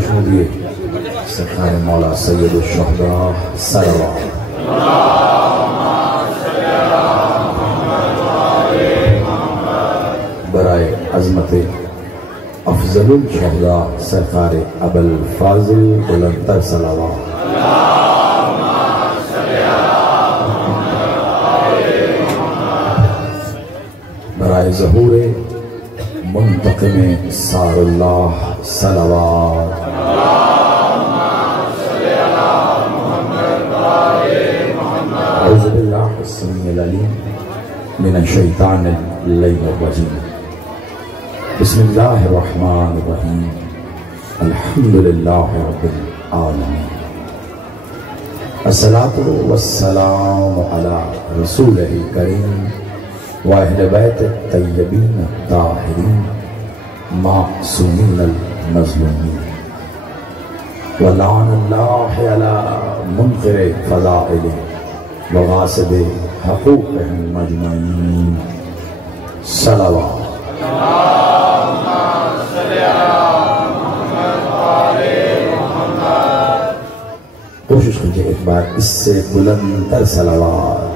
خوشنودی سرکار مولا سید الشہداء صلوات برائے عظمت افضل الشہداء سرکار ابوالفاضل بلندتر صلوات برائے ظہور منتقم سار اللہ صلوات اعوذ باللہ السمیع العلیم من الشیطان اللعین الرجیم بسم اللہ الرحمن الرحیم الحمدللہ رب العالمین الصلاة والسلام علی رسولہ کریم واہل بیت الطیبین الطاہرین معصومین المظلومین ولعن اللہ علی منکر فضائل وغاصب حقوقہم مجمعین صلوات کوشش کیجئے ایک بار اس سے بلندتر صلوات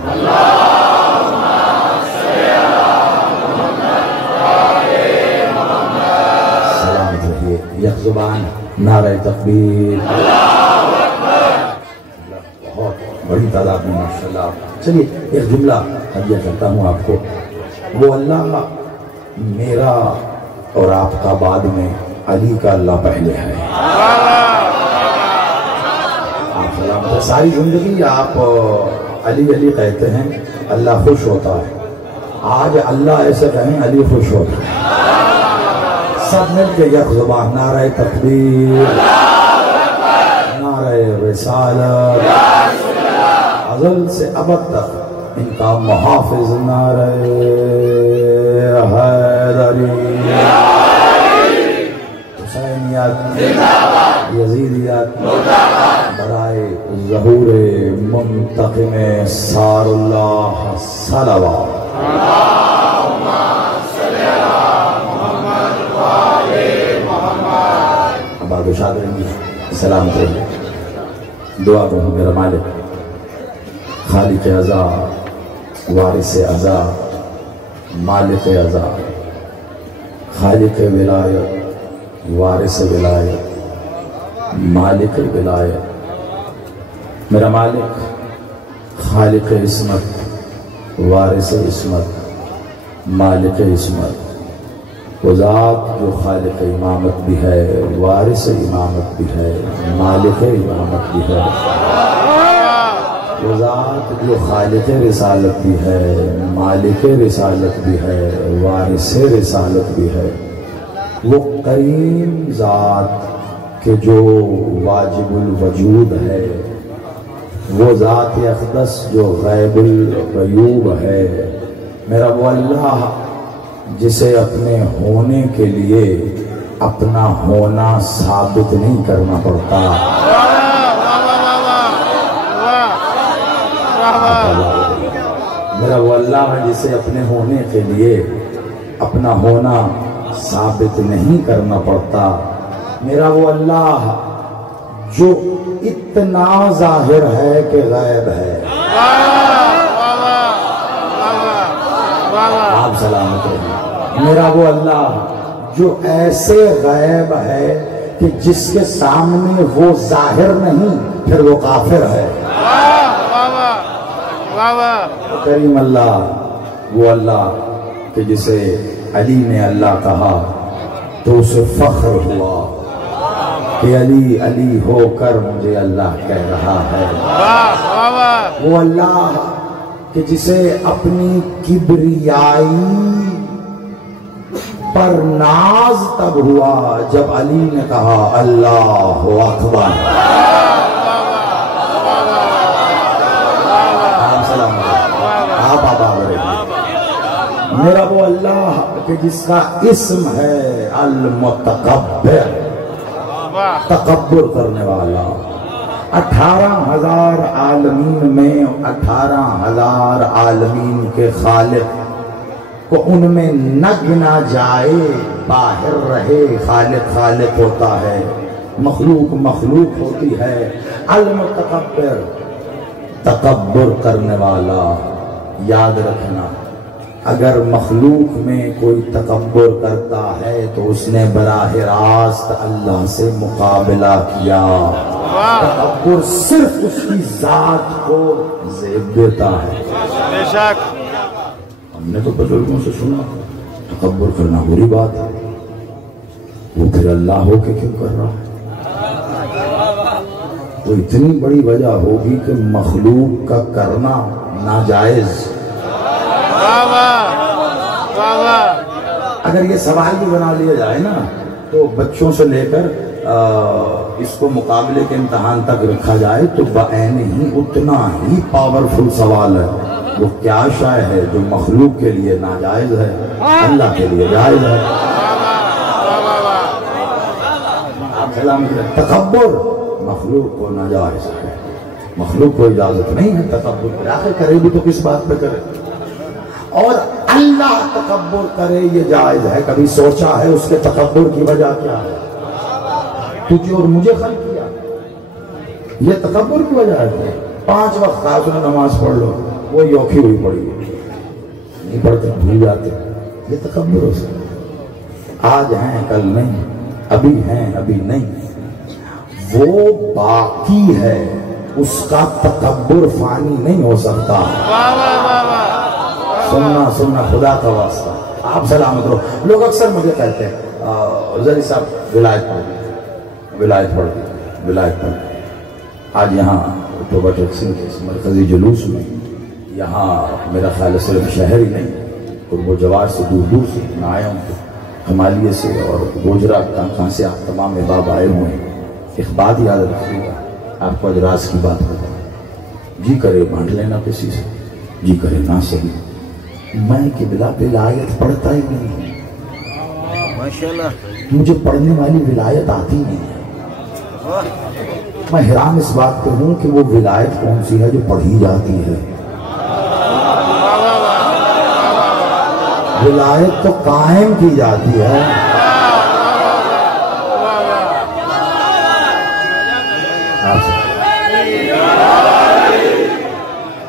یک زبان نعرہ تکبیر بہت بڑی تعداد میں ماشاءاللہ. چلیے ایک جملہ ہدیہ کرتا ہوں آپ کو. وہ اللہ میرا اور آپ کا بعد میں، علی کا اللہ پہلے ہے. آپ سلام. ساری زندگی آپ علی علی کہتے ہیں، اللہ خوش ہوتا ہے. آج اللہ ایسے کہیں، علی خوش ہوتا ہے. سب مل کے یک زبان نعرہ تکبیر، نعرہ رسالت، ازل سے ابد تک ان کا محافظ نعرہ حیدری، حسینیت، یزیدیت، برائے ظہور منتقم سار اللہ صلوات. شاد رہی سلامت رہی. دعا کروں میرا مالک، خالق ازا، وارث ازا، مالک ازا، خالق ولایت، وارث ولایت، مالک ولایت. میرا مالک خالق عصمت، وارث عصمت، مالک عصمت. وہ ذات جو خالق امامت بھی ہے، وارث امامت بھی ہے، مالک امامت بھی ہے. وہ ذات جو خالق رسالت بھی ہے، مالک رسالت بھی ہے، وارث رسالت بھی ہے. وہ کریم ذات کہ جو واجب الوجود ہے، وہ ذات اقدس جو غیب الغیوب ہے. میرا وہ اللہ جسے اپنے ہونے کے لیے اپنا ہونا ثابت نہیں کرنا پڑتا. میرا وہ اللہ ہے جسے اپنے ہونے کے لیے اپنا ہونا ثابت نہیں کرنا پڑتا. میرا وہ اللہ جو اتنا ظاہر ہے کہ غیب ہے. آپ سلامت رہیے. میرا وہ اللہ جو ایسے غیب ہے کہ جس کے سامنے وہ ظاہر نہیں، پھر وہ کافر ہے. کریم اللہ وہ اللہ کہ جسے علی نے اللہ کہا تو اسے فخر ہوا کہ علی علی ہو کر مجھے اللہ کہہ رہا ہے. وہ اللہ کہ جسے اپنی کبریائی پر ناز تب ہوا جب علی نے کہا اللہ اکبر. آپ سلام. آپ آباد رہیے. میرا وہ اللہ کہ جس کا اسم ہے المتکبر، تکبر کرنے والا. 18,000 عالمین میں 18,000 عالمین کے خالق کو ان میں نہ گنا جائے، باہر رہے. خالق خالق ہوتا ہے، مخلوق مخلوق ہوتی ہے، المتکبر تکبر کرنے والا۔ یاد رکھنا اگر مخلوق میں کوئی تکبر کرتا ہے تو اس نے براہ راست اللہ سے مقابلہ کیا۔ تکبر صرف اس کی ذات کو زیب دیتا ہے۔ بے شک ہم نے تو بزرگوں سے سنا تکبر کرنا بری بات ہے، وہ پھر اللہ ہو کے کیوں کر رہا ہے؟ تو اتنی بڑی وجہ ہوگی کہ مخلوق کا کرنا ناجائز۔ اگر یہ سوال بھی بنا لیا جائے نا تو بچوں سے لے کر اس کو مقابلے کے امتحان تک رکھا جائے تو بعین ہی اتنا ہی پاورفل سوال ہے۔ وہ کیا شے ہے جو مخلوق کے لیے ناجائز ہے، اللہ کے لیے جائز ہے؟ تکبر مخلوق کو ناجائز ہے، مخلوق کو اجازت نہیں ہے تکبر کرے، آخر کرے بھی تو کس بات پہ کرے؟ اور اللہ تکبر کرے یہ جائز ہے؟ کبھی سوچا ہے اس کے تکبر کی وجہ کیا ہے؟ تجھے اور مجھے خلق کیا، یہ تکبر کی وجہ ہے۔ 5 وقت خاص نماز پڑھ لو، وہ یوکھی ہوئی پڑی نہیں پڑھتے، بھول جاتے، یہ تکبر ہو سکتا۔ آج ہیں کل نہیں، ابھی ہیں ابھی نہیں، وہ باقی ہے، اس کا تکبر فانی نہیں ہو سکتا۔ سننا خدا کا واسطہ، آپ سلامت رہو۔ لوگ اکثر مجھے کہتے ہیں زری صاحب ولایت پڑھ۔ آج یہاں توبہ ٹیکسنگ کے مرکزی جلوس میں یہاں میرا خیال ہے صرف شہر ہی نہیں، قرب و جوار سے دور دور سے میں آیا ہوں، ہمالیہ سے اور گوجرا کہاں سے آپ تمام احباب آئے ہوئے ہیں۔ ایک بات یاد رکھیے گا، آپ کو اجراس کی بات بتا، جی کرے بانٹ لینا کسی سے، جی کرے نہ صحیح۔ میں قبلہ ولایت پڑھتا ہی نہیں، ماشاءاللہ مجھے پڑھنے والی ولایت آتی نہیں ہے۔ میں حیران اس بات پہ ہوں کہ وہ ولایت کون سی ہے جو پڑھی جاتی ہے؟ ولایت تو قائم کی جاتی ہے۔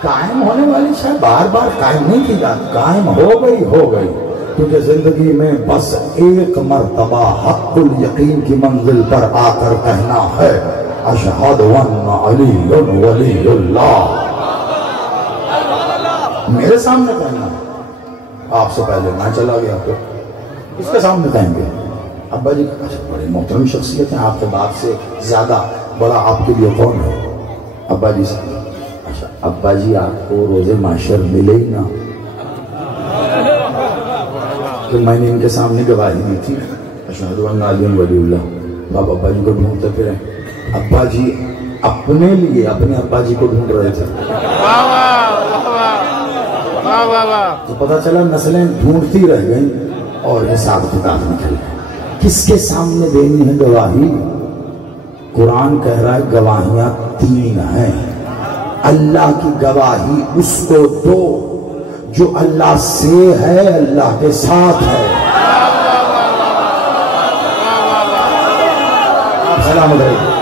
قائم ہونے والی شاید بار بار قائم نہیں کی جاتی، قائم ہو گئی، کیونکہ زندگی میں بس ایک مرتبہ حق الیقین کی منزل پر آ کر کہنا ہے اشہد ان علی ولی اللہ، میرے سامنے کہنا ہے۔ آپ سے پہلے میں چلا گیا تو اس کے سامنے کہیں گے ابا جی بڑی محترم شخصیت ہے، آپ کے باپ سے زیادہ بڑا آپ کے لیے کون ہے؟ ابا جی سے، اچھا ابا جی آپ کو روز معاشر ملے ہی نہ کہ میں نے ان کے سامنے گواہی دی تھی اشہد ان علی ولی اللہ، آپ ابا جی کو ڈھونڈتے پھرے۔ ابا جی اپنے لیے اپنے ابا جی کو ڈھونڈ رہے تھے، تو پتا چلا نسلیں ڈھونڈتی رہ گئیں اور حساب کتاب نکل گئے۔ کس کے سامنے دینی ہے گواہی؟ قرآن کہہ رہا ہے گواہیاں 3 ہیں۔ اللہ کی گواہی اس کو دو جو اللہ سے ہے، اللہ کے ساتھ ہے۔ آپ سلام علیکم،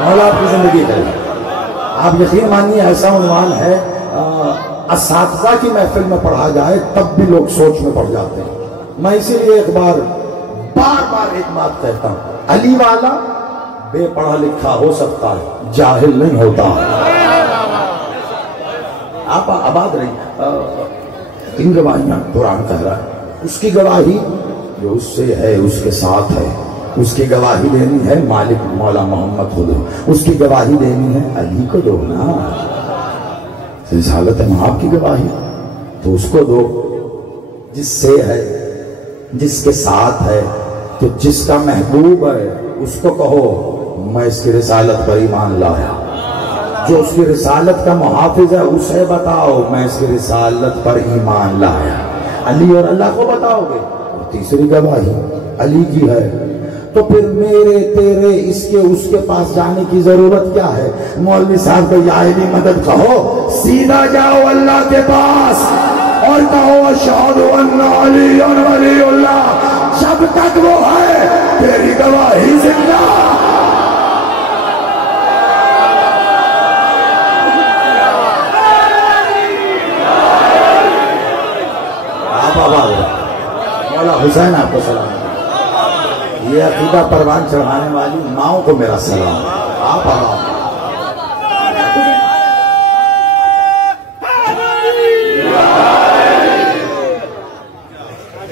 مولا آپ کی زندگی کرے۔ آپ یقین مانیے ایسا عنوان ہے اساتذہ کی محفل میں پڑھا جائے تب بھی لوگ سوچ میں پڑ جاتے ہیں۔ میں اسی لیے ایک بار ایک بات کہتا ہوں، علی والا بے پڑھا لکھا ہو سکتا ہے، جاہل نہیں ہوتا۔ آپ آباد رہی، ان گواہیاں قرآن کہہ رہا ہے، اس کی گواہی جو اس سے ہے اس کے ساتھ ہے، اس کی گواہی دینی ہے مالک مولا محمد خود، اس کی گواہی دینی ہے علی کو دو نا، رسالت مآب کی گواہی تو اس کو دو جس سے ہے، جس کے ساتھ ہے، تو جس کا محبوب ہے اس کو کہو میں اس کی رسالت پر ایمان لایا، جو اس کی رسالت کا محافظ ہے اسے بتاؤ میں اس کی رسالت پر ایمان لایا۔ علی اور اللہ کو بتاؤ گے، اور تیسری گواہی علی کی ہے، تو پھر میرے تیرے اس کے پاس جانے کی ضرورت کیا ہے؟ مولوی صاحب کو یا علی مدد کہو، سیدھا جاؤ اللہ کے پاس اور کہو اشہد ان علی ولی اللہ، جب تک وہ ہے تیری گواہی زندہ۔ حسین آپ کو سلام. یہ عقیدہ پروان چڑھانے والی ماؤں کو میرا سلام. آپ آؤ.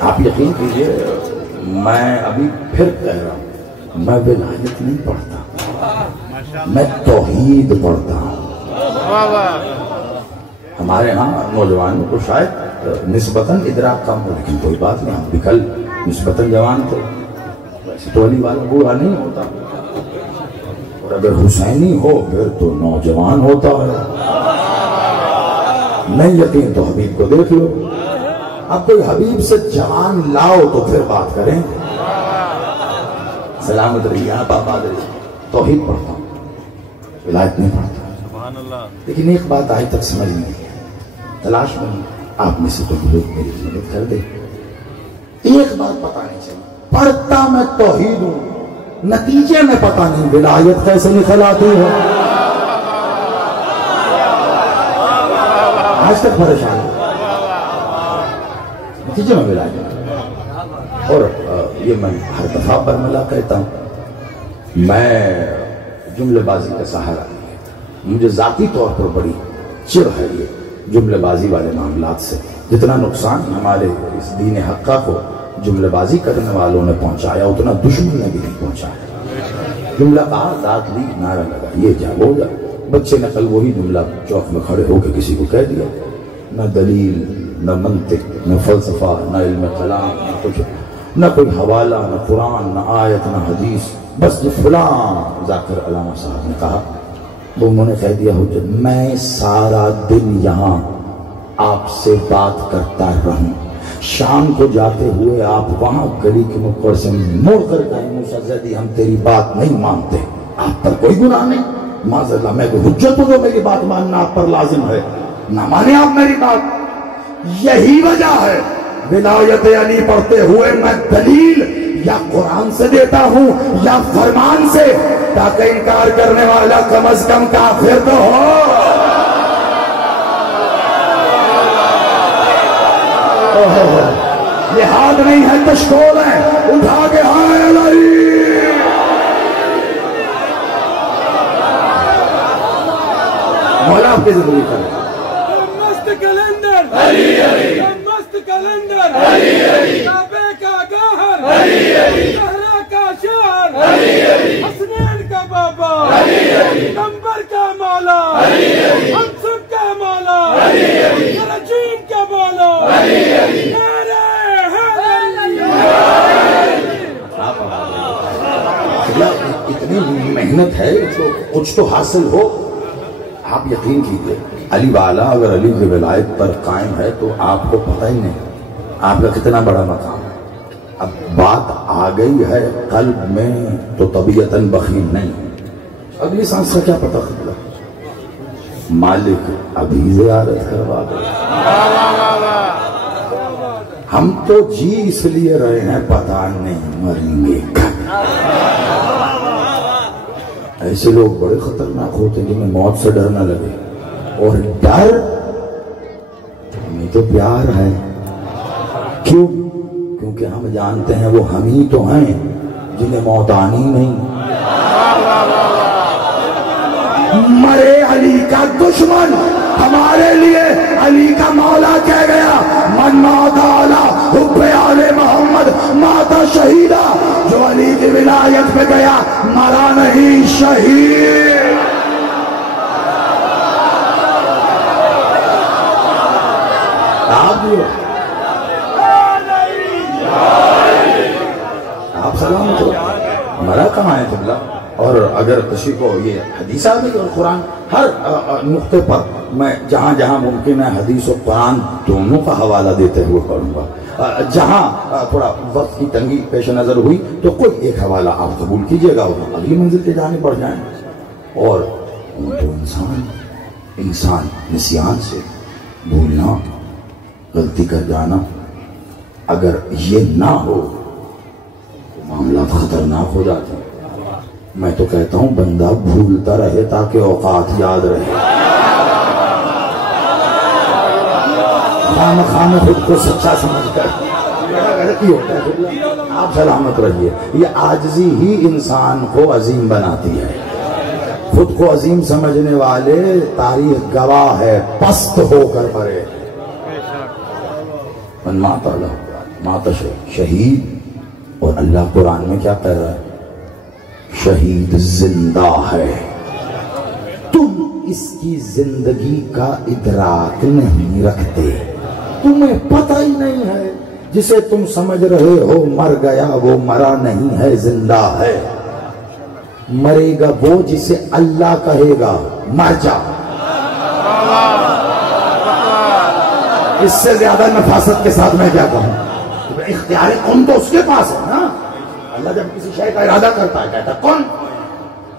آپ یقین کیجئے میں ابھی پھر کہہ رہا ہوں میں ولایت نہیں پڑھتا, میں توحید پڑھتا ہوں. ہمارے ہاں نوجوانوں کو شاید نسبتاً ادراک کم ہو, لیکن کوئی بات نہیں, ہم بھی کل نسبتاً جوان تھے. ویسے تو علی والا بوڑھا نہیں ہوتا, اور اگر حسینی ہو پھر تو نوجوان ہوتا ہے. نہیں یقین تو حبیب کو دیکھ لو. اب کوئی حبیب سے جوان لاؤ تو پھر بات کریں. سلامت رہیے آپ آباد رہیے. توحید پڑھتا ہوں, ولایت نہیں پڑھتا. لیکن ایک بات آج تک سمجھ نہیں ہے, تلاش میں آپ میں سے تو لوگ میری مدد کر دے. ایک بات پتا نہیں چلی, پڑھتا میں توحید ہوں, نتیجے میں پتا نہیں ولایت کیسے نکل آتی ہے. آج تک پریشان ہوں, نتیجے میں ولایت. اور یہ میں ہر دفعہ برملا کہتا ہوں, میں جملے بازی کا سہارا نہیں لیتا. مجھے ذاتی طور پر بڑی چڑ ہے یہ جملے بازی والے معاملات سے. جتنا نقصان ہمارے اس دین حقہ کو جملے بازی کرنے والوں نے پہنچایا اتنا دشمن نے بھی نہیں پہنچایا. جملہ کہا, دانت لی, نعرہ لگا, یہ جا وہ جا. بچے نے کل وہی جملہ چوک میں کھڑے ہو کے کسی کو کہہ دیا. نہ دلیل, نہ منطق, نہ فلسفہ, نہ علم کلام, نہ کچھ, نہ کوئی حوالہ, نہ قرآن, نہ آیت, نہ حدیث. بس جو فلاں ذاکر علامہ صاحب نے کہا وہ انہوں نے کہہ دیا حجت. میں سارا دن یہاں آپ سے بات کرتا رہوں, شام کو جاتے ہوئے آپ وہاں گلی کے نکڑ سے موڑ کر کہیں موسیٰ زیدی ہم تیری بات نہیں مانتے. آپ پر کوئی گناہ نہیں, معاذ اللہ میں کوئی حجت ہوں جو میری بات ماننا آپ پر لازم ہے. نہ مانے آپ میری بات. یہی وجہ ہے ولایت علی پڑھتے ہوئے میں دلیل یا قرآن سے دیتا ہوں یا فرمان سے, تاکہ انکار کرنے والا کم از کم کافر تو ہو. یہ ہاتھ نہیں ہے, تشکول ہے, اٹھا کے ہائے علی. مولا آپ کی زندگی کریں. مست کلندر علی علی, مست کلندر علی علی, کعبے کا گوہر علی علی, زہرا کا شہر علی علی, حسنین کا بابا علی علی, نمبر کا مولا علی علی, ہم سب کا مولا علی علی, رجیم کا مولا علی علی. اتنی محنت ہے تو کچھ تو حاصل ہو. آپ یقین کیجئے علی والا اگر علی کی ولایت پر قائم ہے تو آپ کو پتہ ہی نہیں آپ کا کتنا بڑا مقام ہے. اب بات آ گئی ہے قلب میں تو طبیعتاً بخیل نہیں. اگلی سانس کا کیا پتہ خبر, مالک ابھی زیارت کروا دے. ہم تو جی اس لیے رہے ہیں پتہ نہیں مریں گے کب. ایسے لوگ بڑے خطرناک ہوتے ہیں جنہیں موت سے ڈر نہ لگے, اور ڈر ہمیں تو پیار ہے. کیوں؟ کیونکہ ہم جانتے ہیں وہ ہم ہی تو ہیں جنہیں موت آنی نہیں. مرے علی کا دشمن ہمارے لیے علی کا مولا کہہ گیا, من مات علی حب آل محمد ماتا شہیدہ. جو علی کی ولایت پہ گیا مرا نہیں, شہید. آپ سلامت ہو, مرا کہاں ہے جملہ. اور اگر کسی کو یہ حدیث آ گئی اور قرآن, ہر نقطے پر میں جہاں جہاں ممکن ہے حدیث و قرآن دونوں کا حوالہ دیتے ہوئے پڑھوں گا. جہاں تھوڑا وقت کی تنگی پیش نظر ہوئی تو کوئی ایک حوالہ آپ قبول کیجئے گا, اور اگلی منزل کے جانے بڑھ جائیں. اور تو انسان نسیان سے بھولنا, غلطی کر جانا, اگر یہ نہ ہو تو معاملات خطرناک ہو جاتے ہیں. میں تو کہتا ہوں بندہ بھولتا رہے تاکہ اوقات یاد رہے. خام خود کو سچا سمجھ کر ترقی ہوتا ہے. آپ سلامت رہیے. یہ عاجزی ہی انسان کو عظیم بناتی ہے. خود کو عظیم سمجھنے والے تاریخ گواہ ہے پست ہو کر مرے. مات شہید. اور اللہ قرآن میں کیا کہہ رہا ہے؟ شہید زندہ ہے. تم اس کی زندگی کا ادراک نہیں رکھتے. تمہیں پتہ ہی نہیں ہے. جسے تم سمجھ رہے ہو مر گیا وہ مرا نہیں ہے، زندہ ہے. مرے گا وہ جسے اللہ کہے گا مر جا. اس سے زیادہ نفاست کے ساتھ میں کیا کہوں؟ اختیار کن تو اس کے پاس ہے نا. اللہ جب کسی شے کا ارادہ کرتا ہے کہتا ہے کن،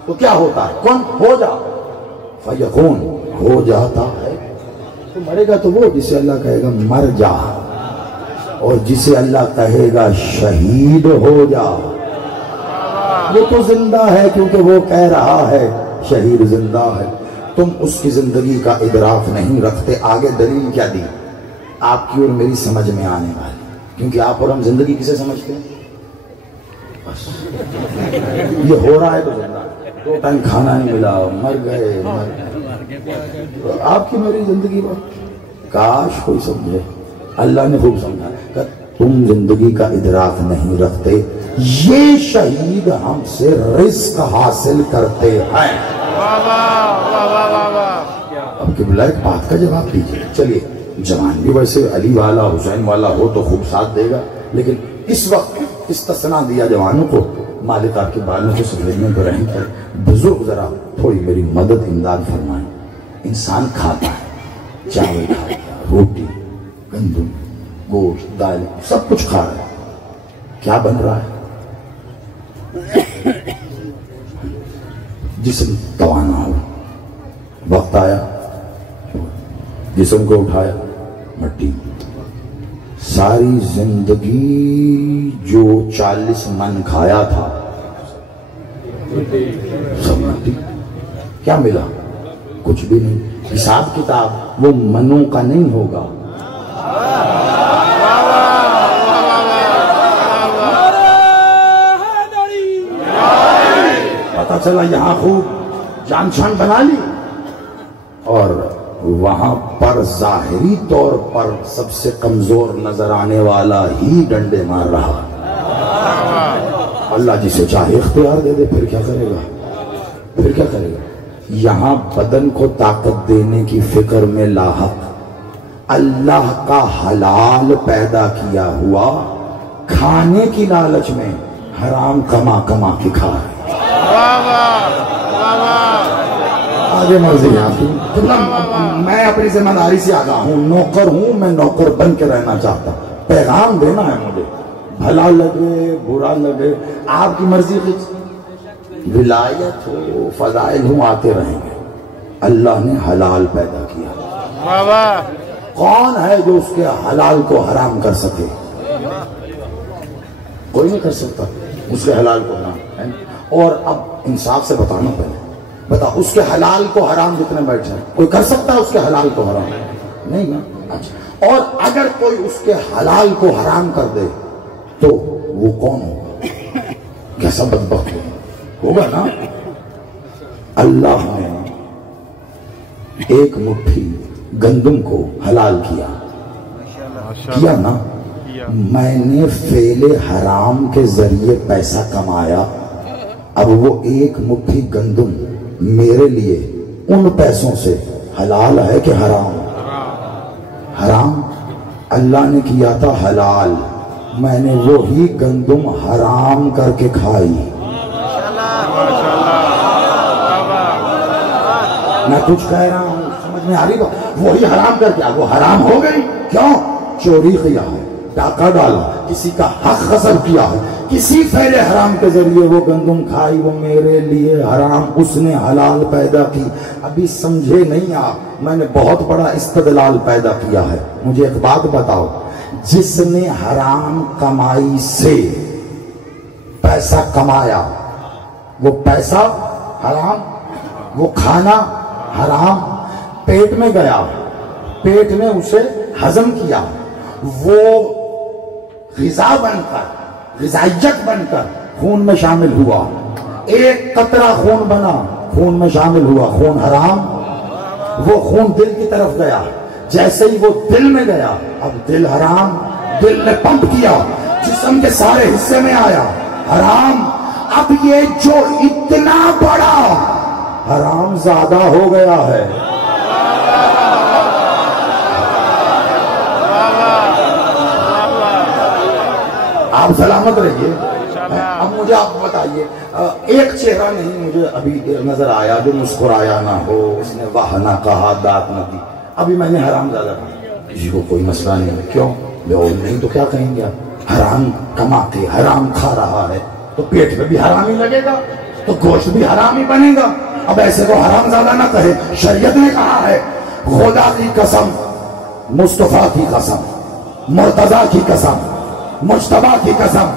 تو کیا ہوتا ہے؟ کن ہو جا، فیکون ہو جاتا ہے. تو مرے گا تو وہ جسے اللہ کہے گا مر جا، اور جسے اللہ کہے گا شہید ہو جا. وہ تو زندہ ہے کیونکہ وہ کہہ رہا ہے شہید زندہ ہے. تم اس کی زندگی کا ادراک نہیں رکھتے. آگے دلیل کیا دی؟ آپ کی اور میری سمجھ میں آنے والی. کیونکہ آپ اور ہم زندگی کسے سمجھتے ہیں؟ بس یہ ہو رہا ہے تو زندہ. 2 ٹائم کھانا نہیں ملا، مر گئے. آپ کی میری زندگی بہت کاش کوئی سمجھے. اللہ نے خوب سمجھا کہ تم زندگی کا ادراک نہیں رکھتے. یہ شہید ہم سے رزق حاصل کرتے ہیں. اب قبلہ ایک بات کا جواب دیجیے. چلیے جوان بھی ویسے علی والا حسین والا ہو تو خوب ساتھ دے گا، لیکن اس وقت استثناء دیا جوانوں کو. مالک آپ کے بالوں کو سفیدنے پر رحم کرے. بزرگ ذرا تھوڑی میری مدد امداد فرمائیں. انسان کھاتا ہے، چاول کھاتا ہے، روٹی، گندم، گوشت، دال، سب کچھ کھا رہا ہے. کیا بن رہا ہے؟ جسم توانا ہو. وقت آیا جسم کو اٹھایا، مٹی. ساری زندگی جو 40 من کھایا تھا سب مٹی. کیا ملا؟ کچھ بھی نہیں. حساب کتاب وہ منوں کا نہیں ہوگا. پتا چلا یہاں خوب جان شان بنا لی، اور وہاں پر ظاہری طور پر سب سے کمزور نظر آنے والا ہی ڈنڈے مار رہا. اللہ جسے چاہے اختیار دے دے، پھر کیا کرے گا؟ پھر کیا کرے گا؟ یہاں بدن کو طاقت دینے کی فکر میں لاحق اللہ کا حلال پیدا کیا ہوا کھانے کی لالچ میں حرام کما کما کے کھا رہے. آگے مرضی ہے آپ کی. میں اپنی ذمہ داری سے آگاہ ہوں، نوکر ہوں. میں نوکر بن کے رہنا چاہتا ہوں. پیغام دینا ہے مجھے، بھلا لگے برا لگے آپ کی مرضی. ولایت ہو فضائل ہوں آتے رہیں گے. اللہ نے حلال پیدا کیا. کون ہے جو اس کے حلال کو حرام کر سکے؟ کوئی نہیں کر سکتا اس کے حلال کو حرام. اور اب انصاف سے بتانا پہلے بتا، اس کے حلال کو حرام جتنے بیٹھے ہیں کوئی کر سکتا ہے اس کے حلال کو حرام؟ نہیں نا. اچھا، اور اگر کوئی اس کے حلال کو حرام کر دے تو وہ کون ہوگا؟ کیسا بدبخت ہوگا نا. اللہ نے ایک مٹھی گندم کو حلال کیا نا. میں نے فعل حرام کے ذریعے پیسہ کمایا. اب وہ ایک مٹھی گندم میرے لیے ان پیسوں سے حلال ہے کہ حرام؟ حرام. اللہ نے کیا تھا حلال، میں نے وہی گندم حرام کر کے کھائی. میں کچھ کہہ رہا ہوں سمجھ میں آ رہی بات؟ وہی حرام کر کے وہ حرام ہو گئی. کیوں؟ چوری کیا ہے، ڈاکہ ڈالا، کسی کا حق غصب کیا ہے، کسی فعل حرام کے ذریعے وہ گندم کھائی، وہ میرے لیے حرام. اس نے حلال پیدا کی. ابھی سمجھے نہیں آپ، میں نے بہت بڑا استدلال پیدا کیا ہے. مجھے ایک بات بتاؤ، جس نے حرام کمائی سے پیسہ کمایا، وہ پیسہ حرام، وہ کھانا حرام، پیٹ میں گیا، پیٹ نے اسے ہضم کیا، وہ غذا بن کر، غذائیت بن کر خون میں شامل ہوا، ایک قطرہ خون بنا، خون میں شامل ہوا، خون حرام، وہ خون دل کی طرف گیا، جیسے ہی وہ دل میں گیا اب دل حرام، دل نے پمپ کیا، جسم کے سارے حصے میں آیا حرام، اب یہ جو اتنا بڑا حرام زیادہ ہو گیا ہے، آپ سلامت رہیے۔ اب مجھے آپ بتائیے، ایک چہرہ نہیں مجھے ابھی نظر آیا جو مسکرایا نہ ہو، اس نے واہ نہ کہا، داد نہ دی۔ ابھی میں نے حرام زیادہ کہا، کسی کو کوئی مسئلہ نہیں، کیوں؟ نہیں تو کیا کہیں گے؟ حرام کما کے حرام کھا رہا ہے تو پیٹ میں بھی حرام ہی لگے گا، تو گوشت بھی حرام ہی بنے گا۔ اب ایسے کو حرام زیادہ نہ کہے، شریعت نے کہا ہے خدا کی قسم، مصطفیٰ کی قسم، مرتضیٰ کی قسم، مجتبیٰ کی قسم،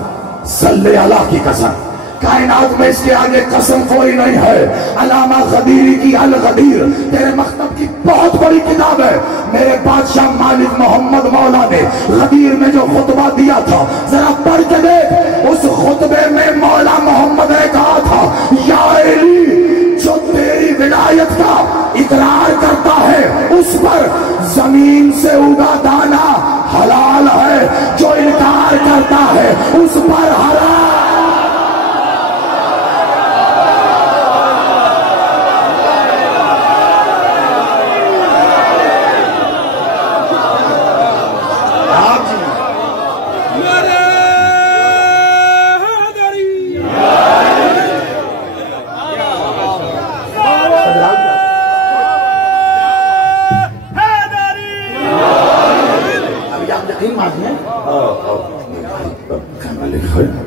صلی اللہ کی قسم، کائنات میں اس کے آگے قسم کوئی نہیں ہے۔ علامہ غدیری کی الغدیر تیرے مکتب کی بہت بڑی کتاب ہے، میرے بادشاہ مالک محمد مولا نے غدیر میں جو خطبہ دیا تھا ذرا پڑھ کے دیکھ، اس خطبے میں مولا محمد نے کہا تھا یا علی، جو تیری ولایت کا اقرار کرتا ہے اس پر زمین سے اگا دانا حلال ہے، جو انکار کرتا ہے اس پر حرام۔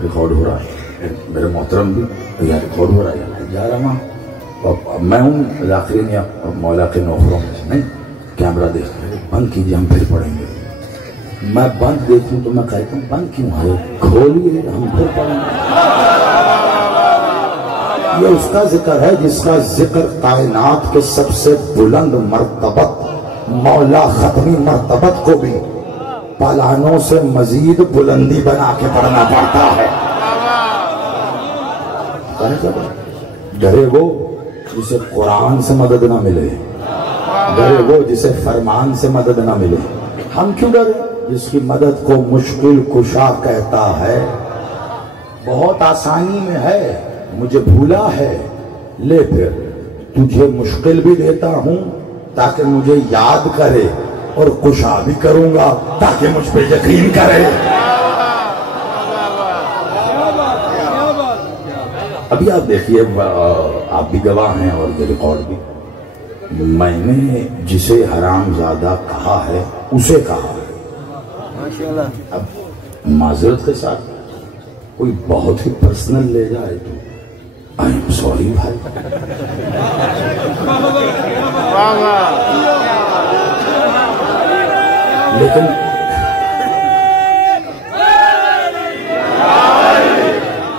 ریکارڈ ہو رہا ہے میرے محترم بھی، ریکارڈ ہو رہا ہے، جا رہا ہوں میں ہوں ذاکرین یا مولا کے نوکروں میں سے، نہیں کیمرہ دیکھ رہے، بند کیجیے ہم پھر پڑھیں گے۔ میں بند دیکھوں تو میں کہتا ہوں بند کیوں ہے، کھولیے ہم پھر پڑھیں گے۔ یہ اس کا ذکر ہے جس کا ذکر کائنات کے سب سے بلند مرتبت مولا ختمی مرتبت کو بھی پلانوں سے مزید بلندی بنا کے پڑھنا پڑتا ہے۔ ڈرے وہ جسے قرآن سے مدد نہ ملے، ڈرے وہ جسے فرمان سے مدد نہ ملے۔ ہم کیوں ڈرے؟ جس کی مدد کو مشکل کشا کہتا ہے، بہت آسانی میں ہے، مجھے بھولا ہے، لے پھر تجھے مشکل بھی دیتا ہوں تاکہ مجھے یاد کرے، اور کشا بھی کروں گا تاکہ مجھ پہ یقین کرے۔ ابھی آپ دیکھیے، آپ بھی گواہ ہیں اور یہ ریکارڈ بھی، میں نے جسے حرام زادہ کہا ہے اسے کہا ہے۔ اب معذرت کے ساتھ کوئی بہت ہی پرسنل لے جائے تو آئی ایم سوری بھائی، لیکن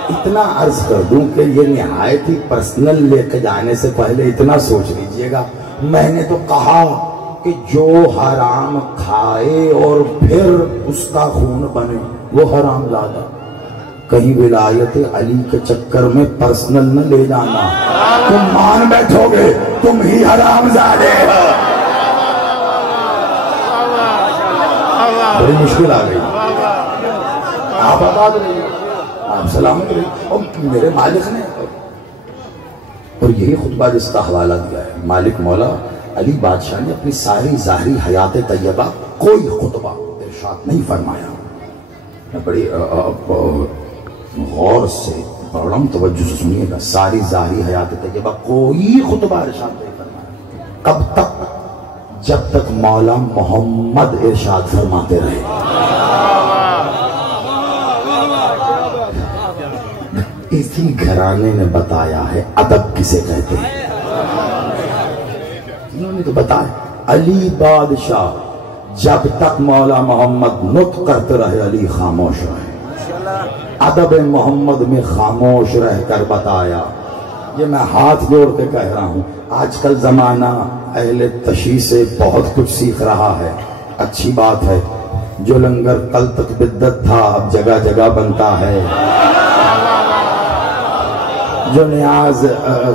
اتنا عرض کر دوں کہ یہ نہایت ہی پرسنل لے کے جانے سے پہلے اتنا سوچ لیجئے گا، میں نے تو کہا کہ جو حرام کھائے اور پھر اس کا خون بنے وہ حرام زادہ۔ کہیں ولایت علی کے چکر میں پرسنل نہ لے جانا، تم مان بیٹھو گے تم ہی حرام زادے ہو۔ بڑی مشکل آ گئی، آپ آباد رہیے، آپ سلامت رہیے۔ اور میرے مالک نے، اور یہی خطبہ جس کا حوالہ دیا ہے، مالک مولا علی بادشاہ نے اپنی ساری ظاہری حیات طیبہ کوئی خطبہ ارشاد نہیں فرمایا۔ میں بڑی غور سے بڑم توجہ سے سنیے گا، ساری ظاہری حیات طیبہ کوئی خطبہ ارشاد نہیں فرمایا۔ کب تک؟ جب تک مولا محمد ارشاد فرماتے رہے۔ اسی گھرانے نے بتایا ہے ادب کسے کہتے ہیں، انہوں نے تو بتایا۔ علی بادشاہ جب تک مولا محمد نطق کرتے رہے علی خاموش رہے، ادب محمد میں خاموش رہ کر بتایا۔ یہ میں ہاتھ جوڑ کے کہہ رہا ہوں، آج کل زمانہ اہل تشیع سے بہت کچھ سیکھ رہا ہے، اچھی بات ہے، جو لنگر کل تک بدت تھا اب جگہ جگہ بنتا ہے، جو نیاز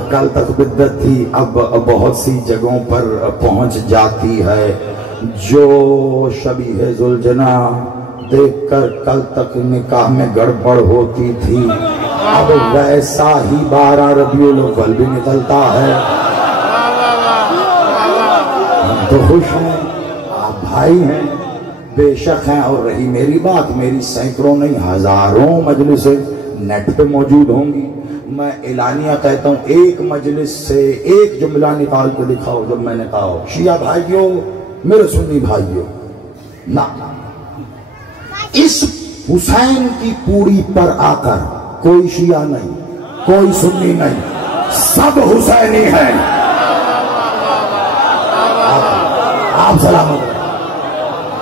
کل تک بدت تھی اب بہت سی جگہوں پر پہنچ جاتی ہے، جو شبیہ ذوالجناح دیکھ کر کل تک نکاح میں گڑبڑ ہوتی تھی اب ویسا ہی 12 ربیع الاول بھی نکلتا ہے۔ ہم تو خوش ہیں، آپ بھائی ہیں، بے شک ہیں، اور رہی میری بات، میری سینکڑوں نہیں ہزاروں مجلسیں نیٹ پہ موجود ہوں گی، میں اعلانیہ کہتا ہوں ایک مجلس سے ایک جملہ نکال کے دکھاؤ جب میں نے کہا شیعہ بھائیوں میرے سنی بھائیوں، نہ اس حسین کی پوری پر آ کر کوئی شیعہ نہیں، کوئی سنی نہیں، سب حسینی ہیں۔ آپ سلامت رہیں،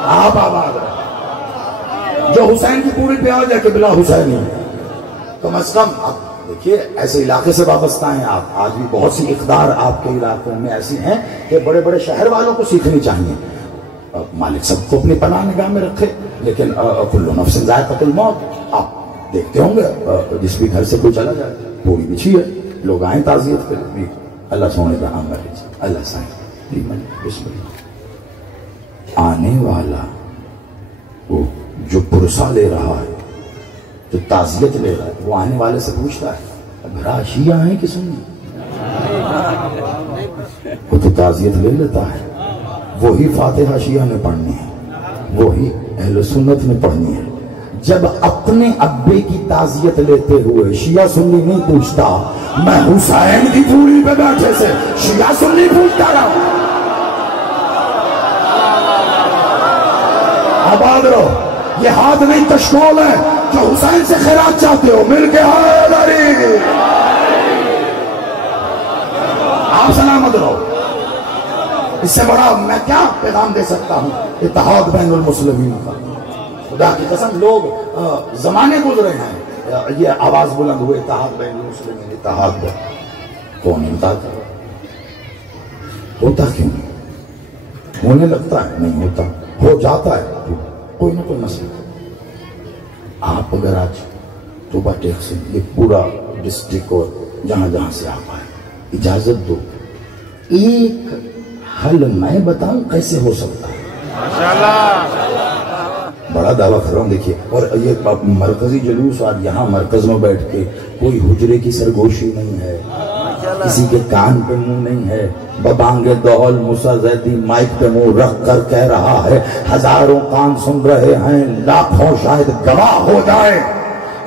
آپ آباد رہیں، جو حسین کی پوری پہ آ جائے کہ بلا حسینی کم از کم۔ اب دیکھیے ایسے علاقے سے وابستہ ہیں آپ، آج بھی بہت سی اقدار آپ کے علاقوں میں ایسی ہیں کہ بڑے بڑے شہر والوں کو سیکھنی چاہیے۔ مالک سب کو اپنی پناہ نگاہ میں رکھے، لیکن کل نفس ذائقۃ الموت، آپ دیکھتے ہوں گے جس بھی گھر سے کوئی چلا جائے پوری بچھی ہے، لوگ آئیں تعزیت کریں، اللہ سونے کا عام ہے، اللہ سائیں بسم اللہ۔ آنے والا وہ جو پرسہ لے رہا ہے، جو تعزیت لے رہا ہے، وہ آنے والے سے پوچھتا ہے بھرا شیعہ ہیں کہ سنی؟ وہ تو تعزیت لے لیتا ہے، وہی فاتحہ شیعہ نے پڑھنی ہے، وہی اہل سنت نے پڑھنی ہے۔ جب اپنے ابے کی تعزیت لیتے ہوئے شیعہ سنی نہیں پوچھتا، میں حسین کی پوری پہ بیٹھے سے شیعہ سنی پوچھتا رہا۔ آباد رہو، یہ ہاتھ نہیں تشکول ہے جو حسین سے خیرات چاہتے ہو، مل کے حیدری، آپ سلامت رہو۔ اس سے بڑا میں کیا پیغام دے سکتا ہوں؟ اتحاد بین المسلمین کا، خدا کی قسم لوگ زمانے گزرے ہیں یہ آواز بلند ہوئے اتحاد بین المسلمین، اتحاد بین، کون امداد ہوتا کیوں نہیں؟ ہونے لگتا ہے نہیں ہوتا، ہو جاتا ہے کوئی نہ کوئی مسئلہ۔ آپ اگر آج توبہ ٹیک سے یہ پورا ڈسٹرکٹ اور جہاں جہاں سے آپ آئے اجازت دو، ایک حل میں بتاؤں کیسے ہو سکتا ہے؟ بڑا دعویٰ کر رہا ہوں دیکھیے، اور یہ مرکزی جلوس، اور یہاں مرکز میں بیٹھ کے کوئی حجرے کی سرگوشی نہیں ہے، کسی کے کان پہ منہ نہیں ہے، ببانگ دہل موسیٰ زیدی مائک پہ منہ رکھ کر کہہ رہا ہے، ہزاروں کان سن رہے ہیں، لاکھوں شاید گواہ ہو جائے۔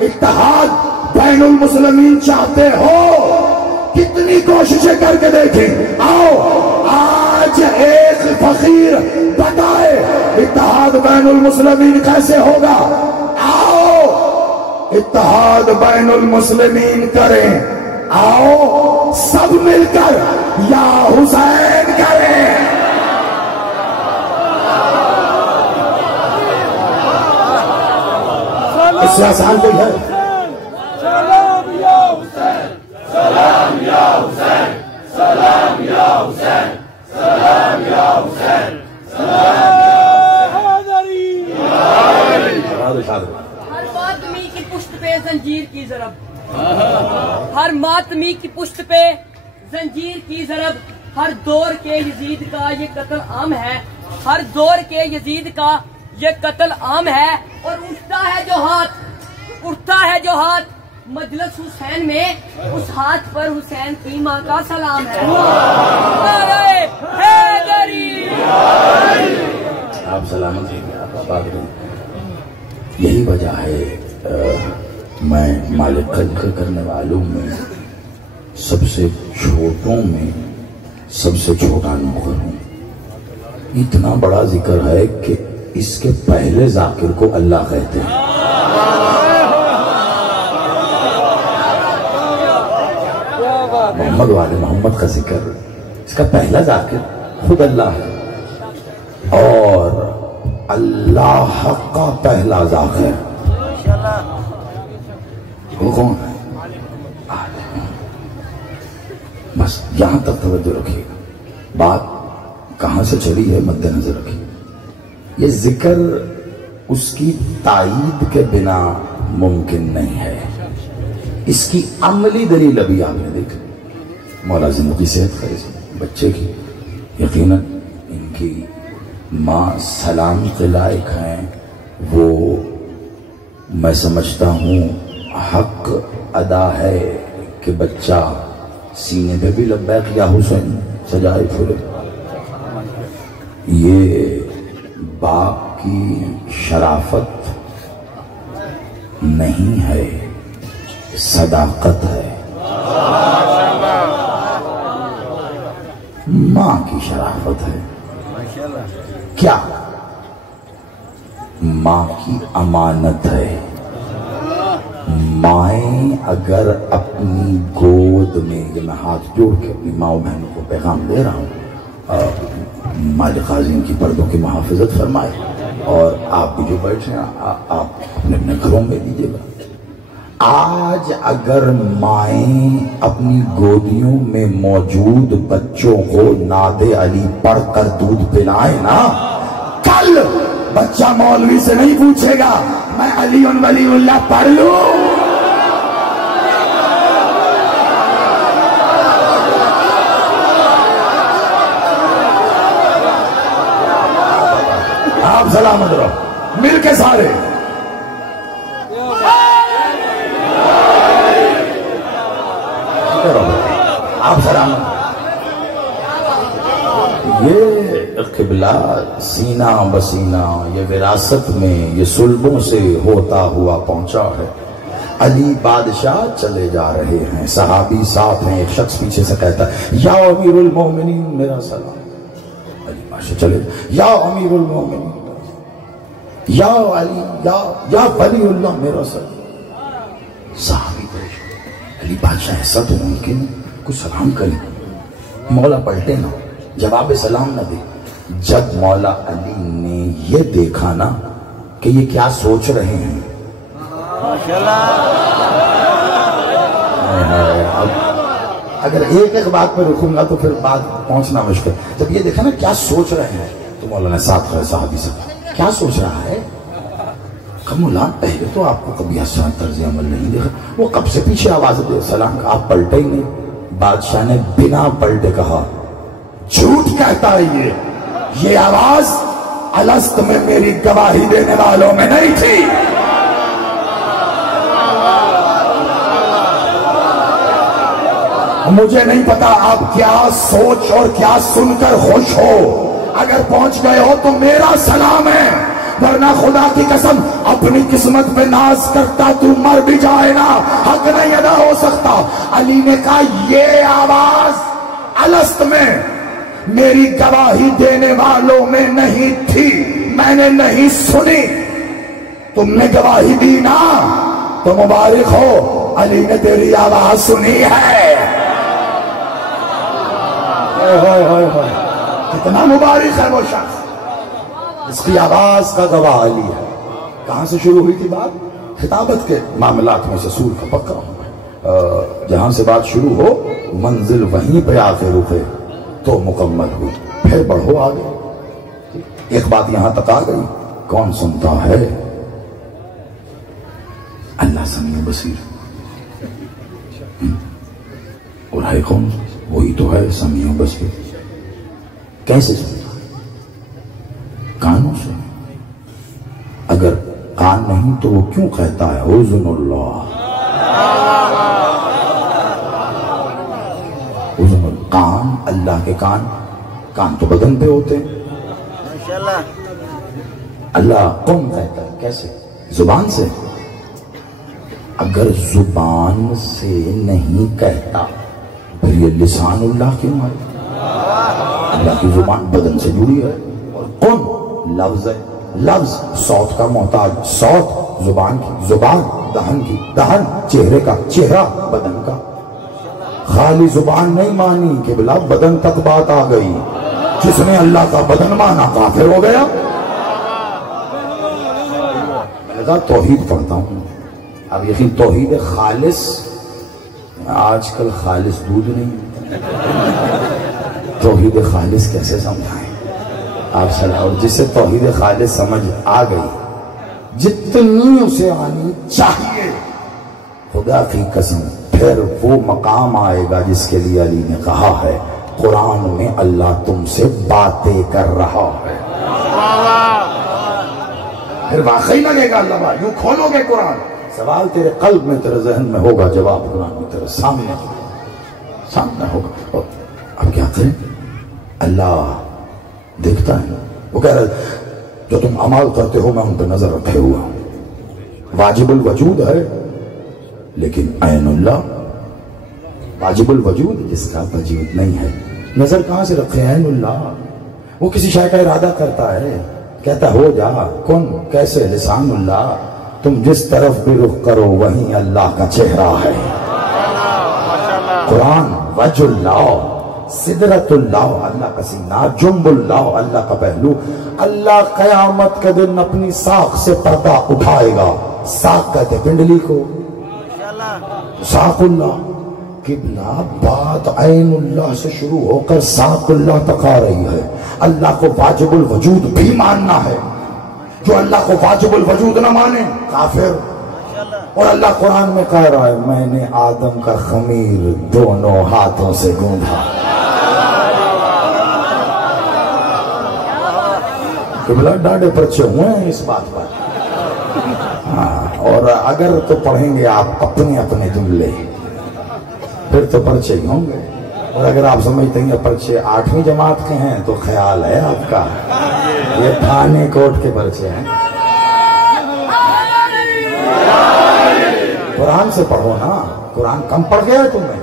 اتحاد بین المسلمین چاہتے ہو؟ کتنی کوششیں کر کے دیکھیں، آؤ آج ایک فقیر بتائے اتحاد بین المسلمین کیسے ہوگا؟ آؤ اتحاد بین المسلمین کریں، آؤ سب مل کر یا حسین کریں۔ اس سے آسان کوئی ہے؟ سلام یا حسین، سلام یا حسین، سلام یا حسین، سلام یا حسین، سلام یا حیدری۔ ہر ماتمی کی پشت پہ زنجیر کی ضرب، ہر ماتمی کی پشت پہ زنجیر کی ضرب، ہر دور کے یزید کا یہ قتل عام ہے، ہر دور کے یزید کا یہ قتل عام ہے، اور اٹھتا ہے جو ہاتھ، اٹھتا ہے جو ہاتھ مجلس حسین میں، اس ہاتھ پر حسین کی ماں کا سلام ہے۔ نعرہ حیدری۔ آپ سلامت ہیں، آپ آباد رہیں۔ یہی وجہ ہے میں مالک ذکر کرنے والوں میں سب سے چھوٹوں میں سب سے چھوٹا نوکر ہوں۔ اتنا بڑا ذکر ہے کہ اس کے پہلے ذاکر کو اللہ کہتے ہیں۔ محمد والے محمد کا ذکر، اس کا پہلا ذاکر خود اللہ ہے، اور اللہ حق کا پہلا ذاکر وہ کون ہے؟ بس یہاں تک توجہ رکھیے گا، بات کہاں سے چلی ہے مد نظر رکھیے۔ یہ ذکر اس کی تائید کے بنا ممکن نہیں ہے. اس کی عملی دلیل ابھی آپ نے دیکھ لی. مولا زندگی صحت خیز بچے کی یقیناً ان کی ماں سلام کے لائق ہیں. وہ میں سمجھتا ہوں حق ادا ہے کہ بچہ سینے پہ بھی لبیک یا حسین سجائے پھرے. یہ باپ کی شرافت نہیں ہے، صداقت ہے. ماں کی شرافت ہے. کیا؟ ماں کی امانت ہے. مائیں اگر اپنی گود میں، یہ میں ہاتھ جوڑ کے اپنی ماں بہنوں کو پیغام دے رہا ہوں، مالک عظیم کی پردوں کی محافظت فرمائے. اور آپ بھی جو بیٹھے ہیں آپ اپنے اپنے گھروں میں دیجیے گا. آج اگر مائیں اپنی گودیوں میں موجود بچوں کو ناد علی پڑھ کر دودھ پلائیں نا، کل بچہ مولوی سے نہیں پوچھے گا میں علی ولی اللہ پڑھ لوں. آپ سلامت رہو مل کے سارے. آپ سلامت. یہ قبلہ سینہ بسینہ یہ وراثت میں یہ صلبوں سے ہوتا ہوا پہنچا ہے. علی بادشاہ چلے جا رہے ہیں، صحابی ساتھ ہیں. ایک شخص پیچھے سے کہتا ہے یا امیر المومنین میرا سلام. علی بادشاہ چلے یا امیر المومنین یا علی یا ولی اللہ میرا سلام. صحابی علی بادشاہ ایسا تو ممکن کچھ سلام کریں. مولا پلٹے نا، جواب سلام نہ دے. جب مولا علی نے یہ دیکھا نا کہ یہ کیا سوچ رہے ہیں، اب اگر ایک بات پہ رکوں گا تو پھر بات پہنچنا مشکل. جب یہ دیکھا نا کیا سوچ رہے ہیں تو مولا نے ساتھ کھڑے صحابی سے کہا کیا سوچ رہا ہے؟ مولا پہلے تو آپ کو کبھی آسان طرز عمل نہیں دیکھا. وہ کب سے پیچھے آواز دے سلام کا، آپ پلٹے ہی نہیں. بادشاہ نے بنا پلٹے کہا جھوٹ کہتا ہے یہ آواز الست میں میری گواہی دینے والوں میں نہیں تھی. مجھے نہیں پتا آپ کیا سوچ اور کیا سن کر خوش ہو. اگر پہنچ گئے ہو تو میرا سلام ہے، ورنہ خدا کی قسم اپنی قسمت پہ ناز کرتا تو مر بھی جائے نا، حق نہیں ادا ہو سکتا. علی نے کہا یہ آواز الست میں میری گواہی دینے والوں میں نہیں تھی، میں نے نہیں سنی. تم نے گواہی دی نا تو مبارک ہو، علی نے تیری آواز سنی ہے. کتنا مبارک ہے وہ شخص اس کی آواز کا گواہ علی ہے. کہاں سے شروع ہوئی تھی بات؟ خطابت کے معاملات میں سے سور کا پکا ہوں. جہاں سے بات شروع ہو منزل وہیں پہ آ کے رکے تو مکمل ہوئی. پھر بڑھو آگے. ایک بات یہاں تک آ گئی، کون سنتا ہے؟ اللہ سمیع بصیر. اور ہے کون؟ وہی تو ہے سمیع بصیر. کیسے سنتا؟ کانوں سے. اگر کان نہیں تو وہ کیوں کہتا ہے اذن اللہ؟ اذن کان، اللہ کے کان. کان تو بدن پہ ہوتے ہیں. اللہ کون کہتا ہے؟ کیسے؟ زبان سے. اگر زبان سے نہیں کہتا پھر یہ لسان اللہ کیوں ہے؟ اللہ کی زبان بدن سے جڑی ہے. اور کون لفظ ہے، لفظ صوت کا محتاج. صوت زبان کی، زبان دہن کی، دہن چہرے کا، چہرہ بدن کا. خالی زبان نہیں مانی کہ بلا بدن تک بات آ گئی. جس نے اللہ کا بدن مانا کافر ہو گیا. میں نے کہا توحید پڑھتا ہوں. اب یقین توحید خالص، آج کل خالص دودھ نہیں. توحید خالص کیسے سمجھائیں آپ صلاح؟ اور جسے توحید خالص سمجھ آ گئی جتنی اسے آنی چاہیے، خدا کی قسم پھر وہ مقام آئے گا جس کے لیے علی نے کہا ہے قرآن میں اللہ تم سے باتیں کر رہا ہے۔ پھر واقعی لگے گا اللہ بھائی، یوں کھولو گے قرآن، سوال تیرے قلب میں تیرے ذہن میں ہوگا، جواب قرآن میں تیرے سامنے ہوگا۔ اور اب کیا کریں؟ اللہ دیکھتا ہے، وہ کہہ رہا جو تم عمال کرتے ہو میں ان پہ نظر رکھے ہوا ہوں، واجب الوجود ہے لیکن عین اللہ واجب الوجود جس کا وجود نہیں ہے، نظر کہاں سے رکھے؟ عین اللہ، وہ کسی شے کا ارادہ کرتا ہے، کہتا ہو جا، کن کیسے؟ لسان اللہ، تم جس طرف بھی رخ کرو وہیں اللہ کا چہرہ ہے۔ قرآن وجہ اللہ، سدرت اللہ اللہ کا سینہ، جنب اللہ اللہ کا پہلو۔ اللہ قیامت کے دن اپنی ساق سے پردہ اٹھائے گا، ساق کہتے پنڈلی کو، ساق اللہ، قبلہ بات عین اللہ سے شروع ہو کر ساق اللہ تک آ رہی ہے۔ اللہ کو واجب الوجود بھی ماننا ہے، جو اللہ کو واجب الوجود نہ مانے کافر۔ اور اللہ قرآن میں کہہ رہا ہے میں نے آدم کا خمیر دونوں ہاتھوں سے گوندھا۔ قبلہ ڈاڑے پرچے ہوئے ہیں اس بات پر، اور اگر تو پڑھیں گے آپ اپنے اپنے جملے پھر تو پرچے ہی ہوں گے، اور اگر آپ سمجھتے ہیں پرچے 8ویں جماعت کے ہیں تو خیال ہے آپ کا، یہ تھانے کوٹ کے پرچے ہیں۔ قرآن سے پڑھو نا، قرآن کم پڑھ گیا ہے تمہیں،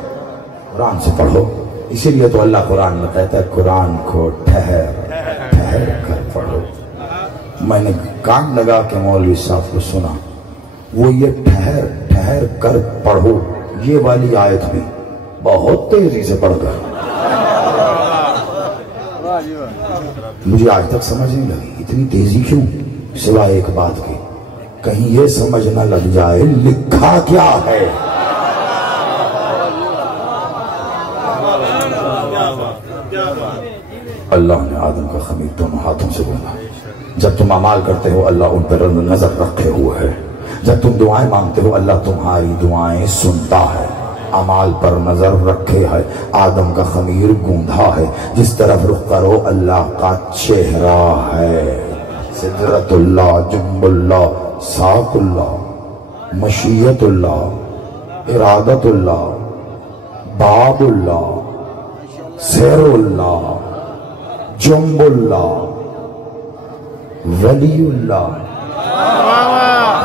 قرآن سے پڑھو۔ اسی لیے تو اللہ قرآن میں کہتا ہے قرآن کو ٹھہر کر پڑھو۔ میں نے کان لگا کے مولوی صاحب کو سنا، وہ یہ ٹھہر کر پڑھو یہ والی آیت بھی بہت تیزی سے پڑھ گئے، مجھے آج تک سمجھ نہیں لگی اتنی تیزی کیوں، سوائے ایک بات کی، کہیں یہ سمجھ نہ لگ جائے لکھا کیا ہے۔ اللہ نے آدم کا خمیر دونوں ہاتھوں سے گوندھا۔ جب تم اعمال کرتے ہو اللہ ان پر نظر رکھے ہوئے ہے، جب تم دعائیں مانگتے ہو اللہ تمہاری دعائیں سنتا ہے، اعمال پر نظر رکھے ہے، آدم کا خمیر گوندھا ہے، جس طرف رخ کرو اللہ کا چہرہ ہے۔ سدرت اللہ، جنب اللہ، ساق اللہ، مشیت اللہ، ارادت اللہ، باب اللہ، سیر اللہ، جنب اللہ، ولی اللہ،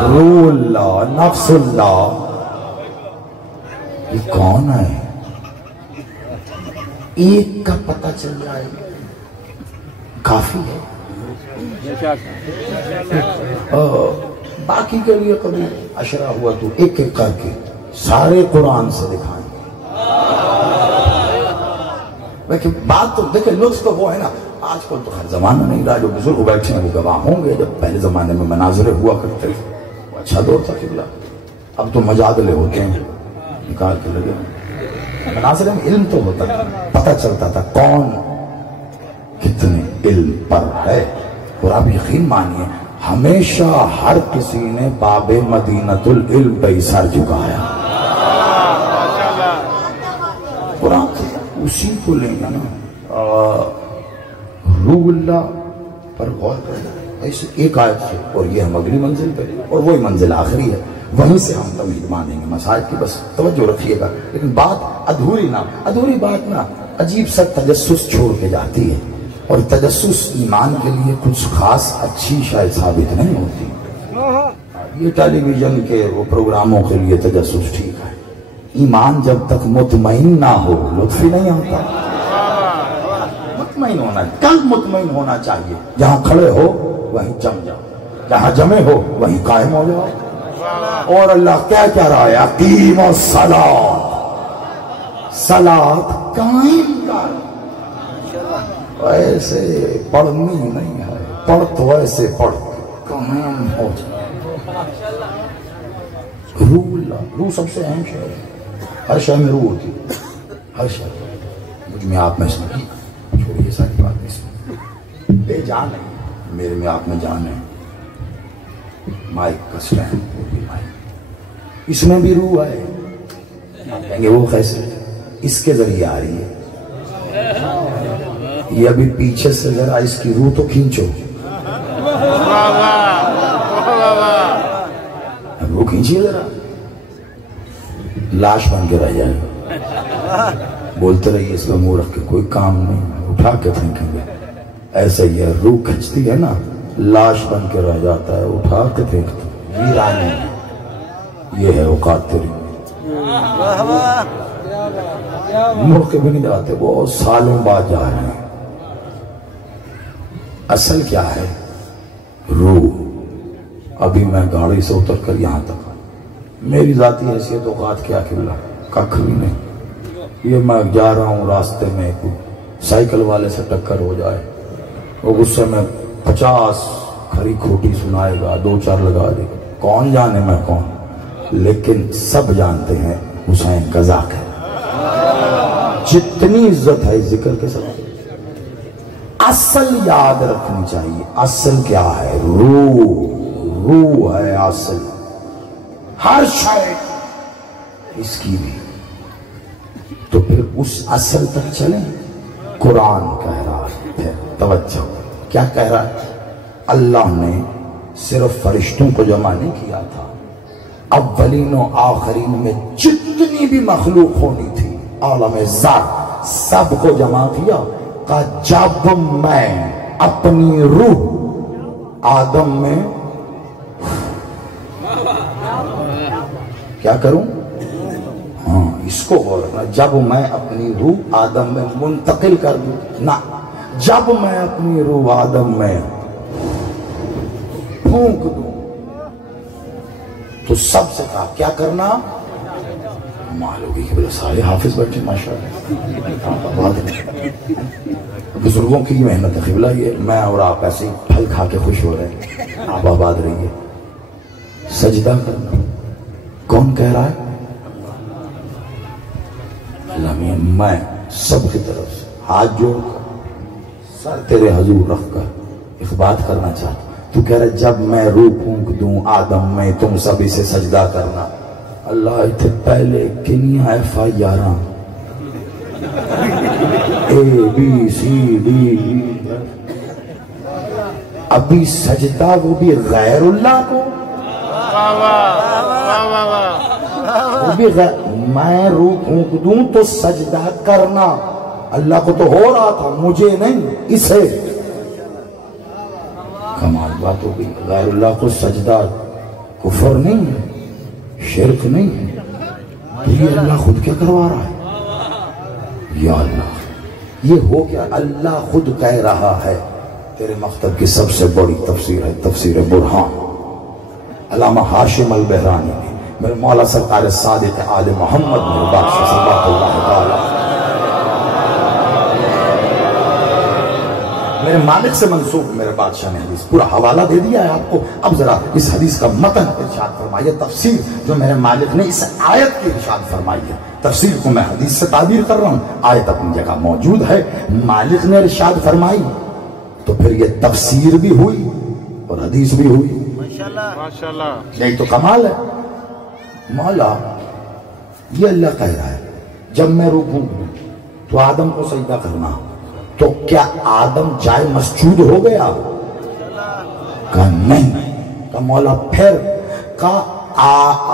روح اللہ، نفس اللہ۔ یہ کون ہے؟ ایک کا پتہ چل جائے کافی ہے، باقی کے لیے کبھی اشرا ہوا تو ایک ایک کر کے سارے قرآن سے دکھائیں گے۔ لیکن بات تو دیکھیں لطف تو وہ ہے نا، آج کل تو ہر زمانہ نہیں رہا، جو بزرگ بیٹھے ہیں وہ گواہ ہوں گے، جب پہلے زمانے میں مناظرے ہوا کرتے وہ اچھا دور تھا قبلہ، اب تو مجادلے ہوتے ہیں نکال کے لگے۔ مناظرے میں علم تو ہوتا تھا، پتہ چلتا تھا کون کتنے علم پر ہے، اور آپ یقین مانیے ہمیشہ ہر کسی نے باب مدینۃ العلم پہ ہی سر جھکایا۔ قرآن اسی کو لیں گے نا، روح اللہ پر غور کرنا ایسے ایک آیت سے، اور یہ ہم اگلی منزل پہ، اور وہی منزل آخری ہے، وہیں سے ہم تمہید مانیں گے۔ مسائل کی بس توجہ رکھیے گا، لیکن بات ادھوری بات نا عجیب سا تجسس چھوڑ کے جاتی ہے، اور تجسس ایمان کے لیے کچھ خاص اچھی شاید ثابت نہیں ہوتی۔ یہ ٹیلی ویژن کے وہ پروگراموں کے لیے تجسس ٹھیک ہے، ایمان جب تک مطمئن نہ ہو لطف ہی نہیں ہوتا۔ مطمئن ہونا، کل مطمئن ہونا چاہیے، جہاں کھڑے ہو وہیں جم جاؤ، جہاں جمے ہو وہیں قائم ہو جاؤ۔ اور اللہ کیا رہا ہے؟ اقیم الصلاۃ، صلاۃ قائم کر۔ ایسے پڑھنی نہیں ہے، پڑھ تو ایسے پڑھ قائم ہو جائے۔ روح اللہ، روح سب سے اہم شے ہے، ہر شے میں روح ہوتی ہے، ہر شے۔ مجھ میں آپ میں سمجھ چھوڑیے ساری بات نہیں، سمجھ بے جان ہے، میرے میں آپ میں جان ہے۔ مائک کا سٹینڈ، وہ بھی مائک، اس میں بھی روح ہے. کہیں گے وہ کیسے؟ اس کے ذریعے آ رہی ہے. یہ ابھی پیچھے سے ذرا اس کی روح تو کھینچو، اب وہ کھینچیے ذرا، لاش بن کے رہ جائے. بولتے رہیے اس میں منہ رکھ کے، کوئی کام نہیں، اٹھا کے پھینکیں گے. ایسے ہی ہے، روح کھینچتی ہے نا، لاش بن کے رہ جاتا ہے، اٹھا کے پھینکتے. ویرانی یہ ہے اوقات تیری. مڑ کے بھی نہیں جاتے، بہت سالوں بعد جا رہے ہیں. اصل کیا ہے؟ روح. ابھی میں گاڑی سے اتر کر یہاں تک، میری ذاتی حیثیت اوقات کیا قبلہ ککھ بھی نہیں. یہ میں جا رہا ہوں، راستے میں سائیکل والے سے ٹکر ہو جائے، وہ غصے میں 50 کھری کھوٹی سنائے گا، 2-4 لگا دے گا، کون جانے میں کون. لیکن سب جانتے ہیں حسین کا ذاق ہے. جتنی عزت ہے ذکر کے ساتھ. اصل یاد رکھنی چاہیے. اصل کیا ہے؟ روح. روح ہے اصل. ہر شے اس کی بھی. تو پھر اس اصل تک چلیں. قرآن کہہ رہا ہے، پھر توجہ کیا کہہ رہا ہے؟ اللہ نے صرف فرشتوں کو جمع نہیں کیا تھا، اولین و آخرین میں جتنی بھی مخلوق ہونی تھی عالم ذات سب کو جمع کیا. کہ جب میں اپنی روح آدم میں کیا کروں؟ ہاں اس کو غور رکھنا. جب میں اپنی روح آدم میں منتقل کر دوں نہ، جب میں اپنی روح آدم میں پھونک دوں تو سب سے کہا کیا کرنا؟ معلومی کہ بلا سارے حافظ بیٹھے ماشاءاللہ. بزرگوں کی محنت ہے قبلہ. یہ میں اور آپ ایسے پھل کھا کے خوش ہو رہے ہیں، آپ آباد رہیے. سجدہ کرنا کون کہہ رہا ہے؟ اللہ میاں. میں سب کی طرف سے ہاتھ جوڑ کر سر تیرے حضور رکھ کر ایک بات کرنا چاہتا. تو کہہ رہے جب میں روح پھونک دوں آدم میں تم سب اسے سجدہ کرنا. اللہ اتنے پہلے کنیا FI11 ABCD ابھی سجدہ وہ بھی غیر اللہ کو. وہ بھی میں روح پھونک دوں تو سجدہ کرنا. اللہ کو تو ہو رہا تھا، مجھے نہیں، اسے. کمال بات ہو گئی. غیر اللہ کو سجدہ کفر نہیں ہے، شرک نہیں ہے. یہ اللہ خود کیا کروا رہا ہے؟ یا اللہ یہ ہو کیا؟ اللہ خود کہہ رہا ہے. تیرے مکتب کی سب سے بڑی تفسیر ہے تفسیر برہان. علامہ ہاشم البحرانی نے میرے مولا سرکار صادق آل محمد میرے بادشاہ صلی اللہ تعالی میرے مالک سے منسوب میرے بادشاہ نے حدیث پورا حوالہ دے دیا ہے آپ کو. اب ذرا اس حدیث کا متن ارشاد فرمائیے. تفسیر جو میرے مالک نے اس آیت کی ارشاد فرمائی ہے. تفسیر کو میں حدیث سے تعبیر کر رہا ہوں، آیت اپنی جگہ موجود ہے. مالک نے ارشاد فرمائی تو پھر یہ تفسیر بھی ہوئی اور حدیث بھی ہوئی. ماشاءاللہ. یہی تو کمال ہے. مولا یہ اللہ کہہ رہا ہے جب میں روح دوں تو آدم کو سجدہ کرنا. تو کیا آدم جائے مسجود ہو گیا؟ کہا نہیں. کہا مولا پھر؟ کہا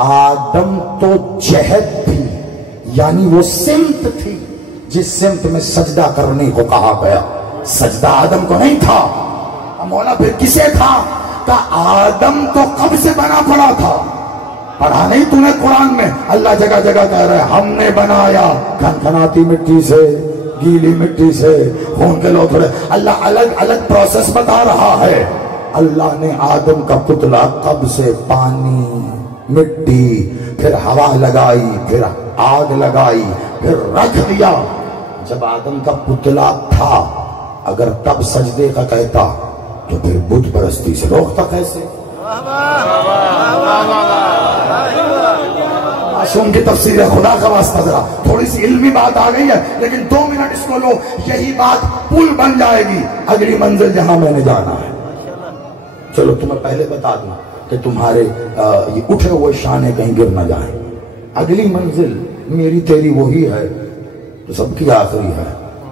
آدم تو جہت تھی، یعنی وہ سمت تھی جس سمت میں سجدہ کرنے کو کہا گیا. سجدہ آدم کو نہیں تھا. مولا پھر کسے تھا؟ کہا آدم تو قبل سے بنا پڑا تھا. پڑھا نہیں تو نے قرآن میں؟ اللہ جگہ جگہ کہہ رہا ہے ہم نے بنایا کھنکھناتی مٹی سے، گیلی مٹی سے، خون کے لوتھڑے. اللہ الگ الگ پروسیس بتا رہا ہے. اللہ نے آدم کا پتلا قبل سے پانی، مٹی، پھر ہوا لگائی، پھر آگ لگائی، پھر رکھ دیا. جب آدم کا پتلا تھا اگر تب سجدے کا کہتا تو پھر بت پرستی سے روکتا کیسے؟ معصوم کی تفسیر ہے. خدا کا واسطہ ذرا تھوڑی سی علمی بات آ گئی ہے لیکن 2 منٹ اس کو لو. یہی بات پل بن جائے گی اگلی منزل جہاں میں نے جانا ہے. چلو تمہیں پہلے بتا دوں کہ تمہارے یہ اٹھے ہوئے شانے کہیں گر نہ جائیں. اگلی منزل میری تیری وہی ہے تو سب کی آخری ہے.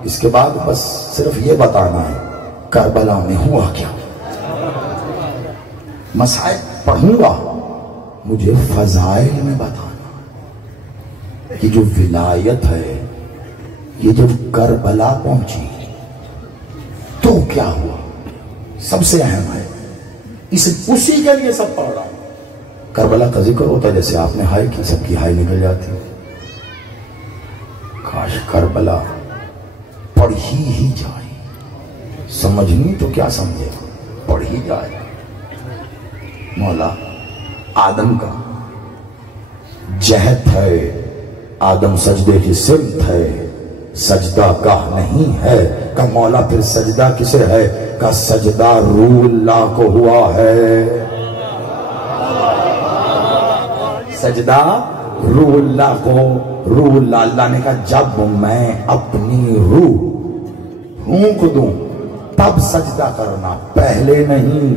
اس کے بعد بس صرف یہ بتانا ہے کربلا میں ہوا کیا. مسائل پڑھوں گا، مجھے فضائل میں بتانا کہ جو ولایت ہے یہ جب کربلا پہنچی تو کیا ہوا. سب سے اہم ہے، اسی کے لیے سب پڑھ رہا ہوں. کربلا کا ذکر ہوتا ہے جیسے آپ نے ہائے کی، سب کی ہائے نکل جاتی. کاش کربلا پڑھ ہی جائے. سمجھنی تو کیا سمجھے، پڑھ ہی جائے. مولا آدم کا جہد ہے، آدم سجدے کی سمت ہے، سجدہ گاہ نہیں ہے. کہ مولا پھر سجدہ کسے ہے؟ کہ سجدہ روح اللہ کو ہوا ہے. سجدہ روح اللہ کو، روح اللہ نے کہا جب میں اپنی روح پھونک دوں تب سجدہ کرنا، پہلے نہیں.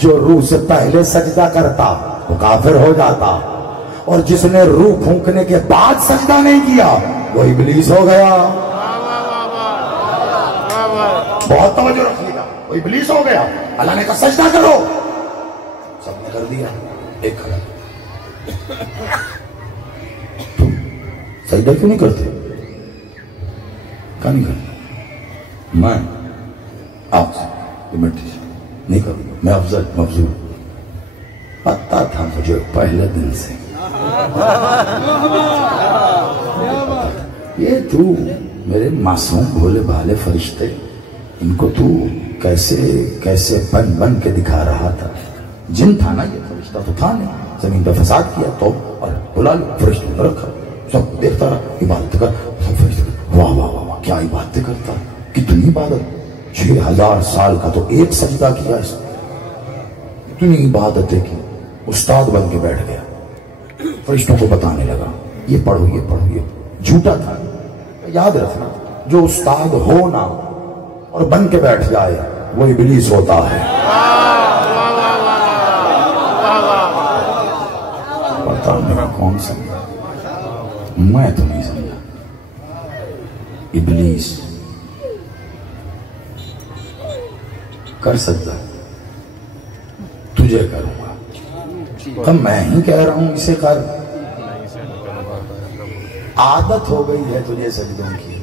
جو روح سے پہلے سجدہ کرتا وہ کافر ہو جاتا، اور جس نے روح پھونکنے کے بعد سجدہ نہیں کیا وہ ابلیس ہو گیا. بہت توجہ رکھیے گا، وہ ابلیس ہو گیا. اللہ نے کہا سجدہ کرو، سب نے کر دیا. ایک کھڑا تم سجدہ کیوں نہیں کرتے؟ کیا نہیں کرتے؟ میں آپ سے نہیں کروں، میں افضل مفضول. پتا تھا مجھے پہلے دن سے یہ تو میرے معصوم بھولے بھالے فرشتے، ان کو تو کیسے بن کے دکھا رہا تھا. جن تھا نا یہ، فرشتہ تو تھا نہیں. زمین پہ فساد کیا تو اور بلا لو، فرشتوں نے رکھا، سب دیکھتا رہا، عبادت کر. سب فرشتے واہ واہ واہ واہ کیا عبادتیں کرتا، کتنی عبادت. 6000 سال کا تو ایک سجدہ کیا اس نے، اتنی عبادتیں کی. استاد بن کے بیٹھ گیا، فرشتوں کو بتانے لگا یہ پڑھو یہ پڑھو. یہ جھوٹا تھا. یاد رکھنا، جو استاد ہونا اور بن کے بیٹھ جائے وہ ابلیس ہوتا ہے. پتا میرا کون سمجھا؟ میں تو نہیں سمجھا. ابلیس کر سکتا، تجھے کروں گا. میں ہی کہہ رہا ہوں اسے کر. عادت ہو گئی ہے تجھے سجدوں کی.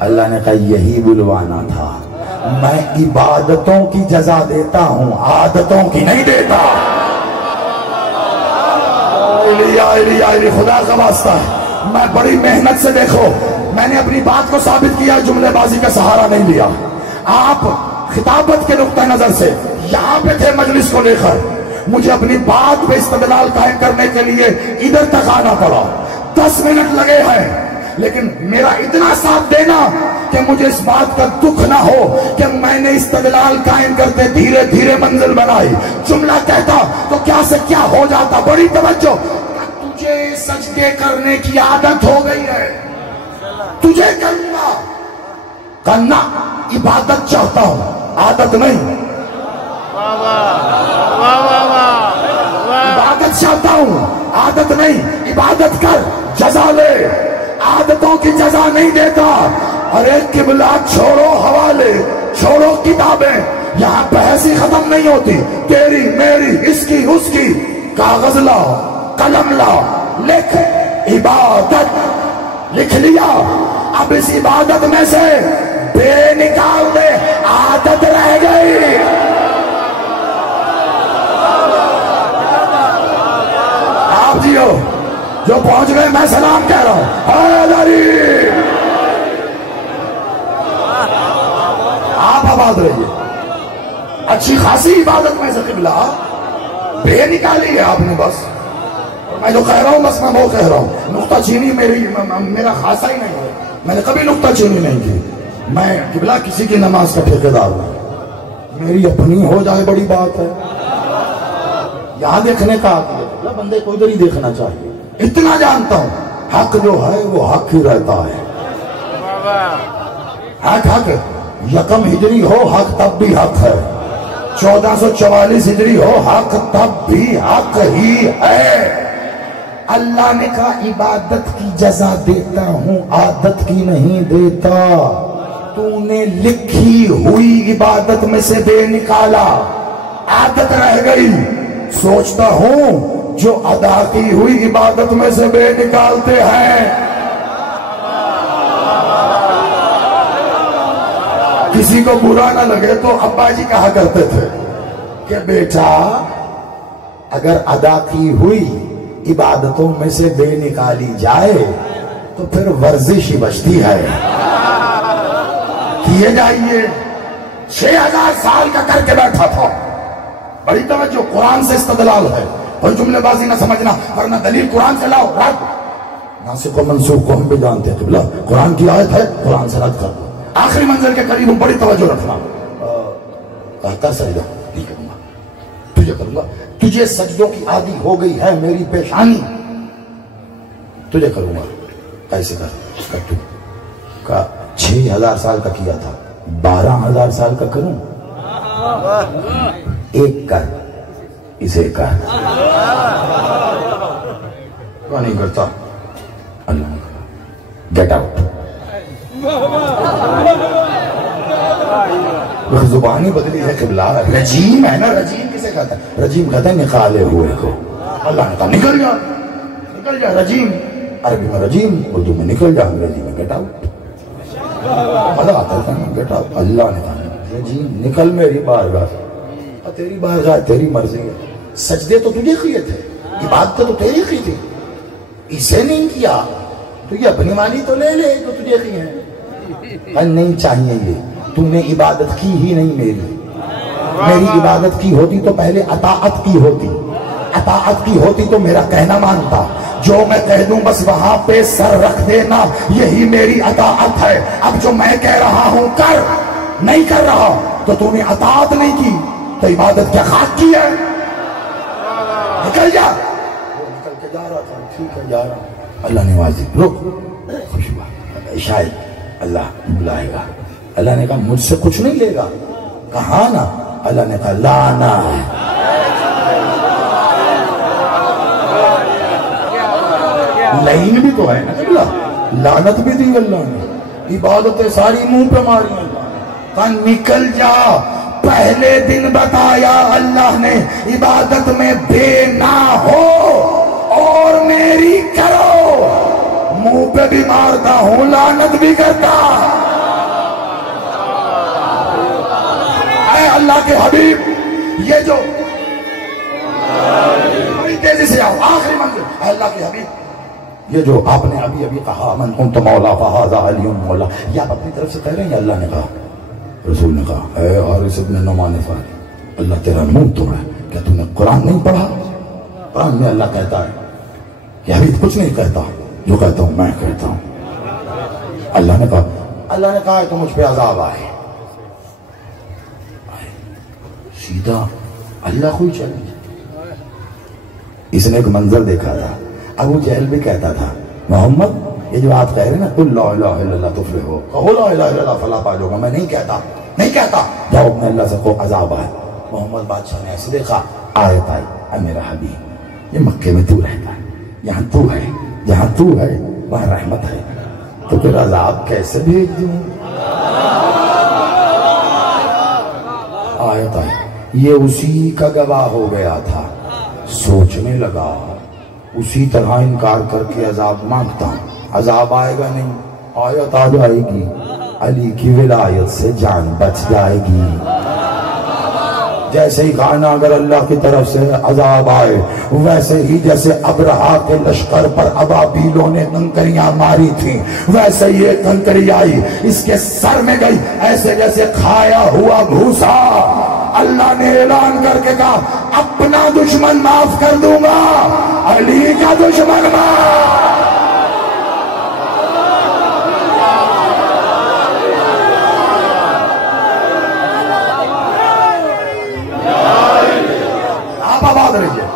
اللہ نے کہا یہی بلوانا تھا. میں عبادتوں کی جزا دیتا ہوں، عادتوں کی نہیں دیتا. خدا کا واسطہ ہے، میں بڑی محنت سے، دیکھو میں نے اپنی بات کو ثابت کیا، جملے بازی کا سہارا نہیں لیا. آپ خطابت کے نقطہ نظر سے یہاں پہ تھے مجلس کو لے کر، مجھے اپنی بات پہ استدلال قائم کرنے کے لیے ادھر تک آنا پڑا. 10 منٹ لگے ہیں، لیکن میرا اتنا ساتھ دینا کہ مجھے اس بات کا دکھ نہ ہو کہ میں نے استدلال قائم کرتے دھیرے دھیرے منزل بنائی. جملہ کہتا تو کیا سے کیا ہو جاتا. بڑی توجہ. تجھے سجدے کرنے کی عادت ہو گئی ہے، تجھے کروں گا. کرنا عبادت چاہتا ہوں، عادت نہیں. عبادت چاہتا ہوں، عادت نہیں. عبادت کر، جزا لے. عادتوں کی جزا نہیں دیتا. ارے قبلہ چھوڑو، حوالے چھوڑو، کتابیں. یہاں بحث ہی ختم نہیں ہوتی، تیری میری، اس کی اس کی. کاغذ لاؤ، قلم لاؤ، لکھ. عبادت لکھ لیا. اب اس عبادت میں سے بے نکال دے، عادت رہ گئی. آپ جیو جو پہنچ گئے، میں سلام کہہ رہا ہوں. حیدری آپ آباد رہیے. اچھی خاصی عبادت میں سے قبلہ بے نکالی ہے آپ نے بس. میں جو کہہ رہا ہوں بس میں وہ کہہ رہا ہوں. نقطہ چینی میرا خاصا ہی نہیں ہے، میں نے کبھی نقطہ چینی نہیں کی. میں قبلہ کسی کی نماز کا ٹھیکیدار نہیں. میری اپنی ہو جائے بڑی بات ہے. یہاں دیکھنے کا آتی ہے، بندے کو ادھر ہی دیکھنا چاہیے. اتنا جانتا ہوں حق جو ہے وہ حق ہی رہتا ہے. حق یکم ہجری ہو، حق تب بھی حق ہے. 1444 ہجری ہو، حق تب بھی حق ہی ہے۔ اللہ نے کہا عبادت کی جزا دیتا ہوں، عادت کی نہیں دیتا۔ تو نے لکھی ہوئی عبادت میں سے بے نکالا، عادت رہ گئی۔ سوچتا ہوں جو ادا کی ہوئی عبادت میں سے بے نکالتے ہیں، کسی کو برا نہ لگے تو ابا جی کہا کرتے تھے کہ بیٹا اگر ادا کی ہوئی عبادتوں میں سے بے نکالی جائے تو پھر ورزش ہی بچتی ہے۔ کیے جائیے، 6000 سال کا کر کے بیٹھا تھا۔ بڑی توجہ، قرآن سے استدلال ہے، کوئی جملے بازی نہ سمجھنا، ورنہ دلیل قرآن سے لاؤ، رد۔ ناسخ و منسوخ کو ہم بھی جانتے ہیں، قبلہ قرآن کی آیت ہے، قرآن سے رد کر دو۔ آخری منزل کے قریب ہوں، بڑی توجہ رکھنا۔ کہتا سجدہ نہیں کروں گا، تجھے کروں گا، تجھے سجدوں کی عادی ہو گئی ہے میری پیشانی، تجھے کروں گا۔ ایسے کر تو کہا 6000 سال کا کیا تھا، 12000 سال کا کروں؟ ایک کر، اسے کر۔ کہا نہیں کرتا۔ اللہ نے کہا گیٹ آؤٹ۔ زبانی بدلی ہے قبلہ، رجیم ہے نا، رجیم کسے کہتا ہے؟ رجیم کہتا ہے نکالے ہوئے کو۔ اللہ نے کہا نکل جا، نکل جا۔ رجیم عربی میں رجیم، اردو میں نکل جا، انگریزی میں گیٹ آؤٹ۔ مزہ آتا ہے گیٹ آؤٹ۔ اللہ نے کہا رجیم نکل میری بارگاہ سے، تیری بارگاہ تیری مرضی ہے۔ سجدے تو تجھے کیے تھے، عبادت تو تیری کی تھی، اسے نہیں کیا تو یہ اپنی مانی تو لے لے جو تجھے کی ہے۔ نہیں چاہیے یہ، تم نے عبادت کی ہی نہیں میری عبادت کی ہوتی تو پہلے اطاعت کی ہوتی، اطاعت کی ہوتی تو میرا کہنا مانتا، جو میں کہہ دوں بس وہاں پہ سر رکھ دینا، یہی میری اطاعت ہے۔ اب جو میں کہہ رہا ہوں کر، نہیں کر رہا تو تم نے اطاعت نہیں کی تو عبادت کیا خاک کی ہے؟ نکل جا۔ وہ نکل کے جا رہا تھا، ٹھیک ہے جا رہا۔ اللہ نے آواز دی رک، خوش ہوا، شاید اللہ بلائے گا۔ اللہ نے کہا مجھ سے کچھ نہیں لے گا؟ کہا نا۔ اللہ نے کہا لانا ہے۔ لعین بھی تو ہے نا قبلہ، لعنت بھی دی اللہ نے، عبادتیں ساری منہ پہ ماری اللہ نے۔ کہا نکل جا۔ پہلے دن بتایا اللہ نے عبادت میں بے نہ ہو اور میری کرو، منہ پہ بھی مارتا ہوں، لعنت بھی کرتا۔ اے اللہ کے حبیب، یہ جو بڑی تیزی سے آؤ، آخری منزل۔ اے اللہ کے حبیب، یہ جو آپ نے ابھی کہا من کنت مولا فہذا علی مولا، یہ آپ اپنی طرف سے کہہ رہے ہیں یا اللہ نے کہا؟ رسول نے کہا اے حارث ابن نعمان فاری، اللہ تیرا منہ توڑا ہے، کیا تم نے قرآن نہیں پڑھا؟ قرآن میں اللہ کہتا ہے کہ حبیب کچھ نہیں کہتا، جو کہتا ہوں میں کہتا ہوں۔ اللہ نے کہا ہے تو مجھ پہ عذاب آئے، سیدھا اللہ کوئی چلے۔ اس نے ایک منظر دیکھا تھا، ابو جہل بھی کہتا تھا محمد یہ جو آپ کہہ رہے ہیں نا قل لا الہ الا اللہ تفلحوا، کہو لا الہ الا اللہ فلاح پا جاؤ گا، میں نہیں کہتا، جاؤ اپنے اللہ سے کو عذاب آئے۔ محمد بادشاہ نے ایسے دیکھا، آیت آئی اے میرا حبیب، یہ مکے میں تو رہتا ہے، یہاں تو ہے، جہاں تو ہے وہاں رحمت ہے، تو پھر عذاب کیسے بھیج دوں؟ آیت آئی، یہ اسی کا گواہ ہو گیا تھا، سوچنے لگا اسی طرح انکار کر کے عذاب مانگتا ہوں، عذاب آئے گا نہیں، آیت آ جائے گی، علی کی ولایت سے جان بچ جائے گی۔ جیسے ہی کہنا اگر اللہ کی طرف سے عذاب آئے، ویسے ہی جیسے ابرہا کے لشکر پر ابابیلوں نے کنکریاں ماری تھیں، ویسے یہ کنکری آئی اس کے سر میں گئی، ایسے جیسے کھایا ہوا بھوسا۔ اللہ نے اعلان کر کے کہا اپنا دشمن معاف کر دوں گا، علی کا دشمن معاف۔ آپ آباد رہیے،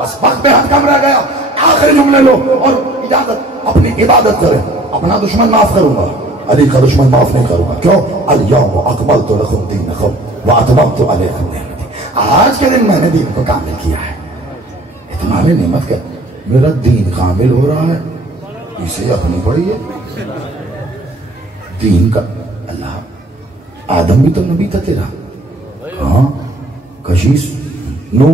بس وقت پہ حد کم رہ گیا، آخری جملے لو اور اجازت اپنی عبادت کریں۔ اپنا دشمن معاف کروں گا، علی کا دشمن معاف نہیں کروں گا۔ کیوں؟ الیوم اکملت لکم دینکم واتممت علیکم نعمتی، آج کے دن میں نے دین کو کامل کیا ہے. اتمام نعمت کا میرا دین کامل ہو رہا ہے، اسے اپنی پڑی ہے دین کا. اللہ آدم بھی تو نبی تھا تیرا. ہاں کشیش، نو،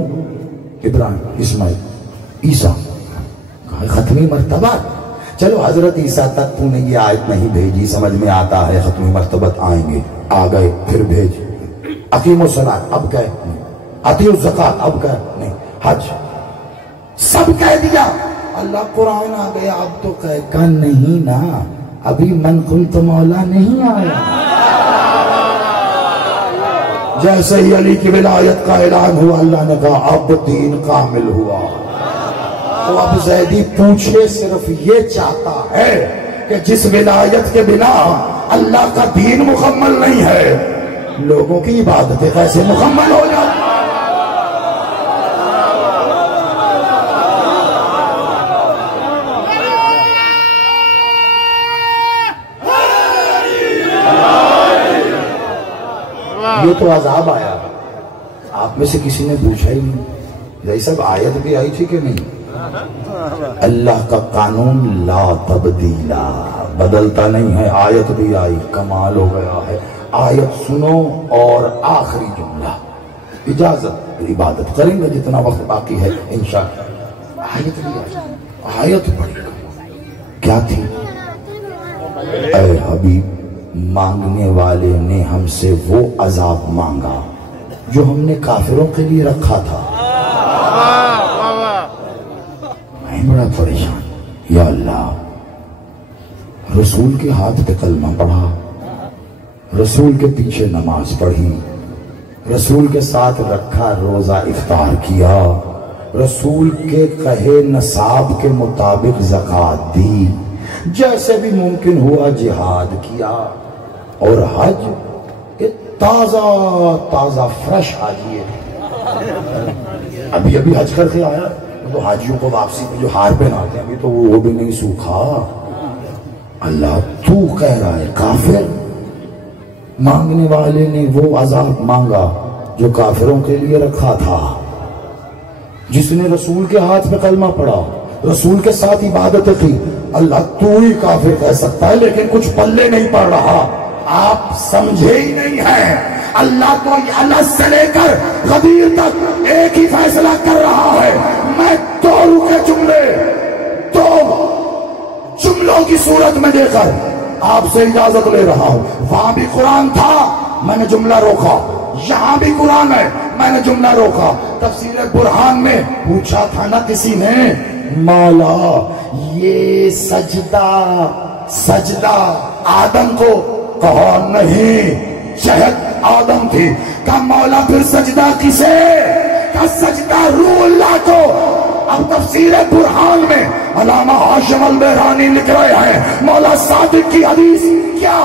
ابراہیم، اسماعیل، عیسیٰ، ختمی مرتبہ. چلو حضرت عیسیٰ تک تو نے یہ آیت نہیں بھیجی، سمجھ میں آتا ہے ختمی مرتبت آئیں گے، آ گئے پھر بھیج. اقیم الصلاۃ اب کہہ نہیں، اطیعوا الزکوٰۃ اب کہہ نہیں، حج سب کہہ دیا. اللہ قرآن آ گیا اب تو کہہ کہ نہیں نا، ابھی من قلت مولا نہیں آیا. جیسے ہی علی کی ولایت کا اعلان ہوا اللہ نے کہا اب دین کامل ہوا. تو اب زیدی پوچھے صرف یہ چاہتا ہے کہ جس ولایت کے بنا اللہ کا دین مکمل نہیں ہے، لوگوں کی عبادتیں کیسے مکمل ہو جائیں. یہ تو عذاب آیا. آپ میں سے کسی نے پوچھا ہی نہیں. یہی سب آیت بھی آئی تھی کہ نہیں؟ اللہ کا قانون لا تبدیلا، بدلتا نہیں ہے. آیت بھی آئی، کمال ہو گیا ہے. آیت سنو اور آخری جملہ اجازت، عبادت کریں گے جتنا وقت باقی ہے انشاءاللہ. آیت بھی آئی، آیت پڑھی کیا تھی؟ اے حبیب مانگنے والے نے ہم سے وہ عذاب مانگا جو ہم نے کافروں کے لیے رکھا تھا. میں بڑا پریشان. یا اللہ، رسول کے ہاتھ پہ کلمہ پڑھا، رسول کے پیچھے نماز پڑھی، رسول کے ساتھ رکھا روزہ افطار کیا، رسول کے کہے نصاب کے مطابق زکوٰۃ دی، جیسے بھی ممکن ہوا جہاد کیا، اور حج کہ تازہ تازہ فریش حاجی ہے، ابھی ابھی حج کر کے آیا. تو حاجیوں کو واپسی پہ جو ہار پہناتے ہیں ابھی تو وہ بھی نہیں سوکھا. اللہ تو کہہ رہا ہے کافر مانگنے والے نے وہ عذاب مانگا جو کافروں کے لیے رکھا تھا. جس نے رسول کے ہاتھ میں کلمہ پڑھا، رسول کے ساتھ عبادت کی، اللہ تو ہی کافر کہہ سکتا ہے، لیکن کچھ پلے نہیں پڑ رہا. آپ سمجھے ہی نہیں ہیں. اللہ تو اللہ سے لے کر غدیر تک ایک ہی فیصلہ کر رہا ہے. میں دو روکے دو جملوں کی صورت میں دے کر آپ سے اجازت لے رہا ہوں. وہاں بھی قرآن تھا، میں نے جملہ روکا. یہاں بھی قرآن ہے، میں نے جملہ روکا. تفسیر برہان میں پوچھا تھا نا کسی نے، مولا یہ سجدہ آدم کو، کہا نہیں، شہد آدم تھی. کہا مولا پھر سجدہ کسے؟ کہا سجدہ روح اللہ کو. اب تفسیر برہان میں علامہ ہاشم البحرانی لکھ رہے ہیں مولا صادق کی حدیث کیا؟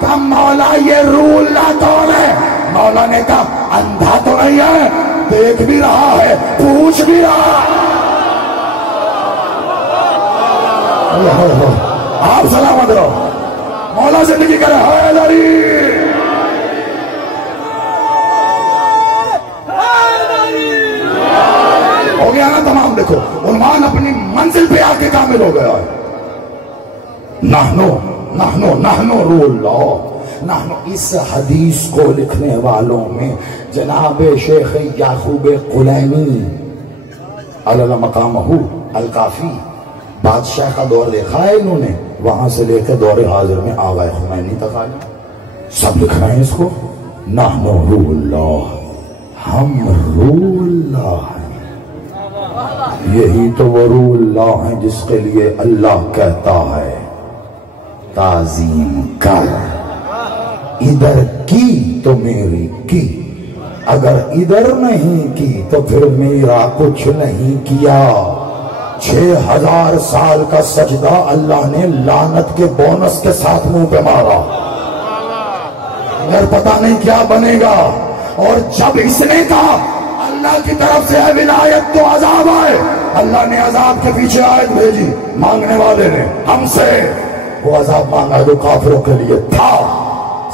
کہا مولا یہ روح اللہ کون ہے؟ مولا نے کہا اندھا تو نہیں ہے، دیکھ بھی رہا ہے، پوچھ بھی رہا ہے. آپ سلامت رہو. مولا زندگی کرے حیدری. ہو گیا نا تمام. دیکھو عنوان اپنی منزل پہ آ کے کامل ہو گیا ہے. نحنو روح اللہ. نحنو اس حدیث کو لکھنے والوں میں جناب شیخ یعقوب قلینی علی مقامہ الکافی بادشاہ کا دور دیکھا ہے انہوں نے، وہاں سے لے کے دور حاضر میں آغا خمینی تک آئے. سب لکھ رہے ہیں اس کو. نحنو روح اللہ، ہم روح اللہ ہیں. یہی تو وہ روح اللہ ہیں جس کے لیے اللہ کہتا ہے تعظیم کر. ادھر کی تو میری کی، اگر ادھر نہیں کی تو پھر میرا کچھ نہیں کیا. 6000 سال کا سجدہ اللہ نے لعنت کے بونس کے ساتھ منہ پہ مارا، اگر پتہ نہیں کیا بنے گا. اور جب اس نے کہا اللہ کی طرف سے ہے ولایت تو عذاب آئے، اللہ نے عذاب کے پیچھے آیت بھیجی. مانگنے والے نے ہم سے وہ عذاب مانگا جو کافروں کے لیے تھا.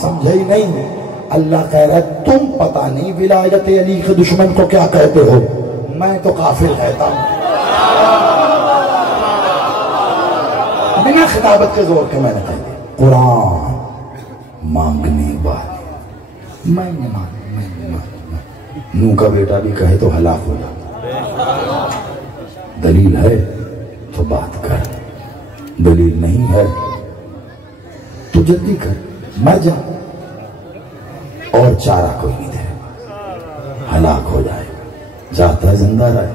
سمجھے ہی نہیں. اللہ کہہ رہا ہے تم پتہ نہیں ولایت علی کے دشمن کو کیا کہتے ہو، میں تو کافر کہتا ہوں۔ بنا خطابت کے زور کے میں نے کہا قرآن مانگنے والے میں نے نو کا بیٹا بھی کہے تو ہلاک ہو جاتا۔ دلیل ہے تو بات کر، دلیل نہیں ہے تو جلدی کر، مر جا، اور چارہ کوئی نہیں دے، ہلاک ہو جائے، جاتا ہے زندہ رہے۔